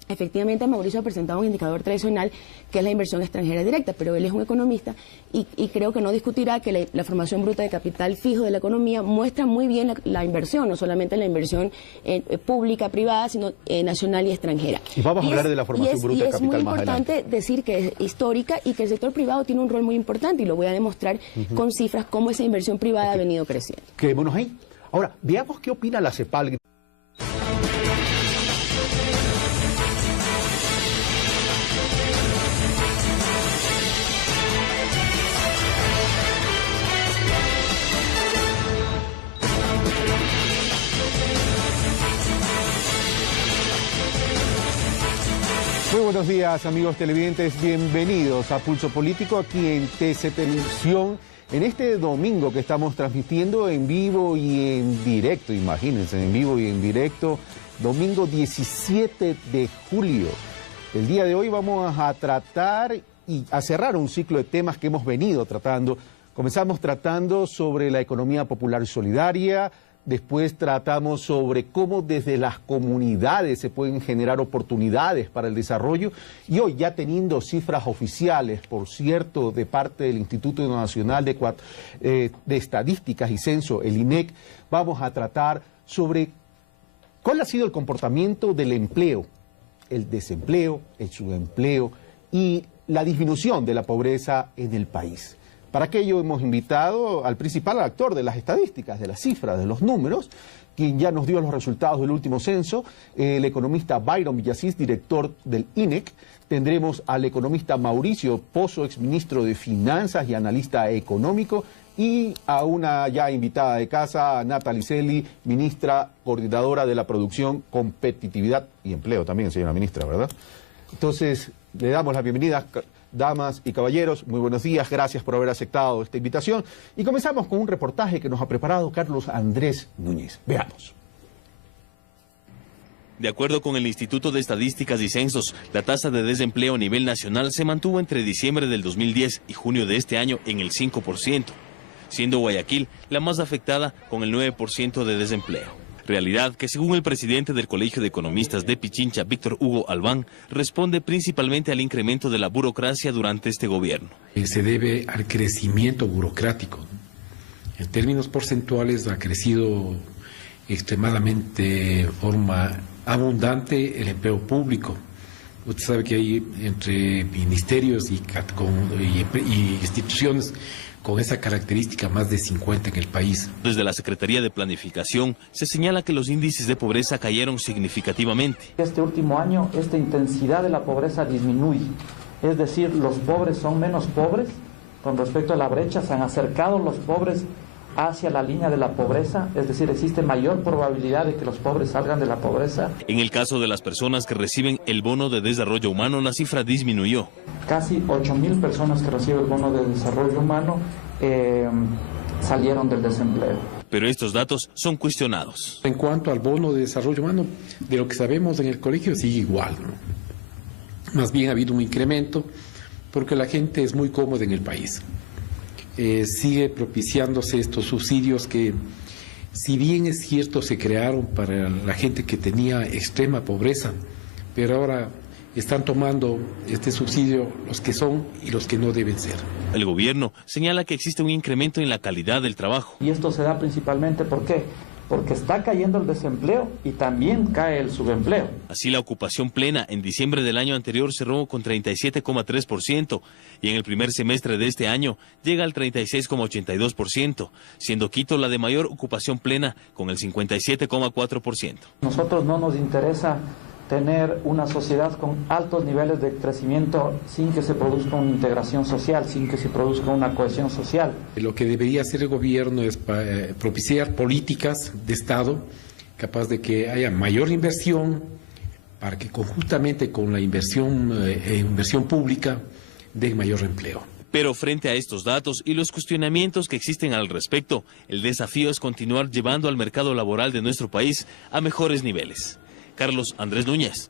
Efectivamente, Mauricio ha presentado un indicador tradicional que es la inversión extranjera directa, pero él es un economista y creo que no discutirá que la formación bruta de capital fijo de la economía muestra muy bien la inversión, no solamente la inversión pública, privada, sino nacional y extranjera. Y vamos a hablar de la formación bruta de capital más adelante. Es muy importante decir que es histórica y que el sector privado tiene un rol muy importante y lo voy a demostrar con cifras cómo esa inversión privada ha venido creciendo. Quedémonos ahí. Ahora, veamos qué opina la CEPAL. Muy buenos días, amigos televidentes, bienvenidos a Pulso Político aquí en TC Televisión, en este domingo que estamos transmitiendo en vivo y en directo, imagínense, en vivo y en directo, domingo 17 de julio. El día de hoy vamos a tratar y a cerrar un ciclo de temas que hemos venido tratando. Comenzamos tratando sobre la economía popular y solidaria. Después tratamos sobre cómo desde las comunidades se pueden generar oportunidades para el desarrollo y hoy ya teniendo cifras oficiales, por cierto, de parte del Instituto Nacional de Estadísticas y Censo, el INEC, vamos a tratar sobre cuál ha sido el comportamiento del empleo, el desempleo, el subempleo y la disminución de la pobreza en el país. Para aquello hemos invitado al principal actor de las estadísticas, de las cifras, de los números, quien ya nos dio los resultados del último censo, el economista Byron Villasís, director del INEC. Tendremos al economista Mauricio Pozo, exministro de Finanzas y analista económico, y a una ya invitada de casa, Nata Licelli, ministra coordinadora de la producción, competitividad y empleo también, señora ministra, ¿verdad? Entonces, le damos la bienvenida. Damas y caballeros, muy buenos días, gracias por haber aceptado esta invitación. Y comenzamos con un reportaje que nos ha preparado Carlos Andrés Núñez. Veamos. De acuerdo con el Instituto de Estadísticas y Censos, la tasa de desempleo a nivel nacional se mantuvo entre diciembre del 2010 y junio de este año en el 5%, siendo Guayaquil la más afectada con el 9% de desempleo. Realidad que, según el presidente del Colegio de Economistas de Pichincha, Víctor Hugo Albán, responde principalmente al incremento de la burocracia durante este gobierno. Se debe al crecimiento burocrático. En términos porcentuales ha crecido extremadamente de forma abundante el empleo público. Usted sabe que hay entre ministerios y instituciones con esa característica más de 50 en el país. Desde la Secretaría de Planificación se señala que los índices de pobreza cayeron significativamente. Este último año, esta intensidad de la pobreza disminuye. Es decir, los pobres son menos pobres con respecto a la brecha, se han acercado los pobres hacia la línea de la pobreza, es decir, existe mayor probabilidad de que los pobres salgan de la pobreza. En el caso de las personas que reciben el bono de desarrollo humano, la cifra disminuyó. Casi 8.000 personas que reciben el bono de desarrollo humano salieron del desempleo. Pero estos datos son cuestionados. En cuanto al bono de desarrollo humano, de lo que sabemos en el colegio sigue igual, ¿no? Más bien ha habido un incremento porque la gente es muy cómoda en el país. Sigue propiciándose estos subsidios que, si bien es cierto, se crearon para la gente que tenía extrema pobreza, pero ahora están tomando este subsidio los que son y los que no deben ser. El gobierno señala que existe un incremento en la calidad del trabajo. Y esto se da principalmente, ¿por qué? Porque está cayendo el desempleo y también cae el subempleo. Así, la ocupación plena en diciembre del año anterior cerró con 37,3% y en el primer semestre de este año llega al 36,82%, siendo Quito la de mayor ocupación plena con el 57,4%. Nosotros no nos interesa tener una sociedad con altos niveles de crecimiento sin que se produzca una integración social, sin que se produzca una cohesión social. Lo que debería hacer el gobierno es propiciar políticas de Estado capaz de que haya mayor inversión para que conjuntamente con la inversión pública dé mayor empleo. Pero frente a estos datos y los cuestionamientos que existen al respecto, el desafío es continuar llevando al mercado laboral de nuestro país a mejores niveles. Carlos Andrés Núñez,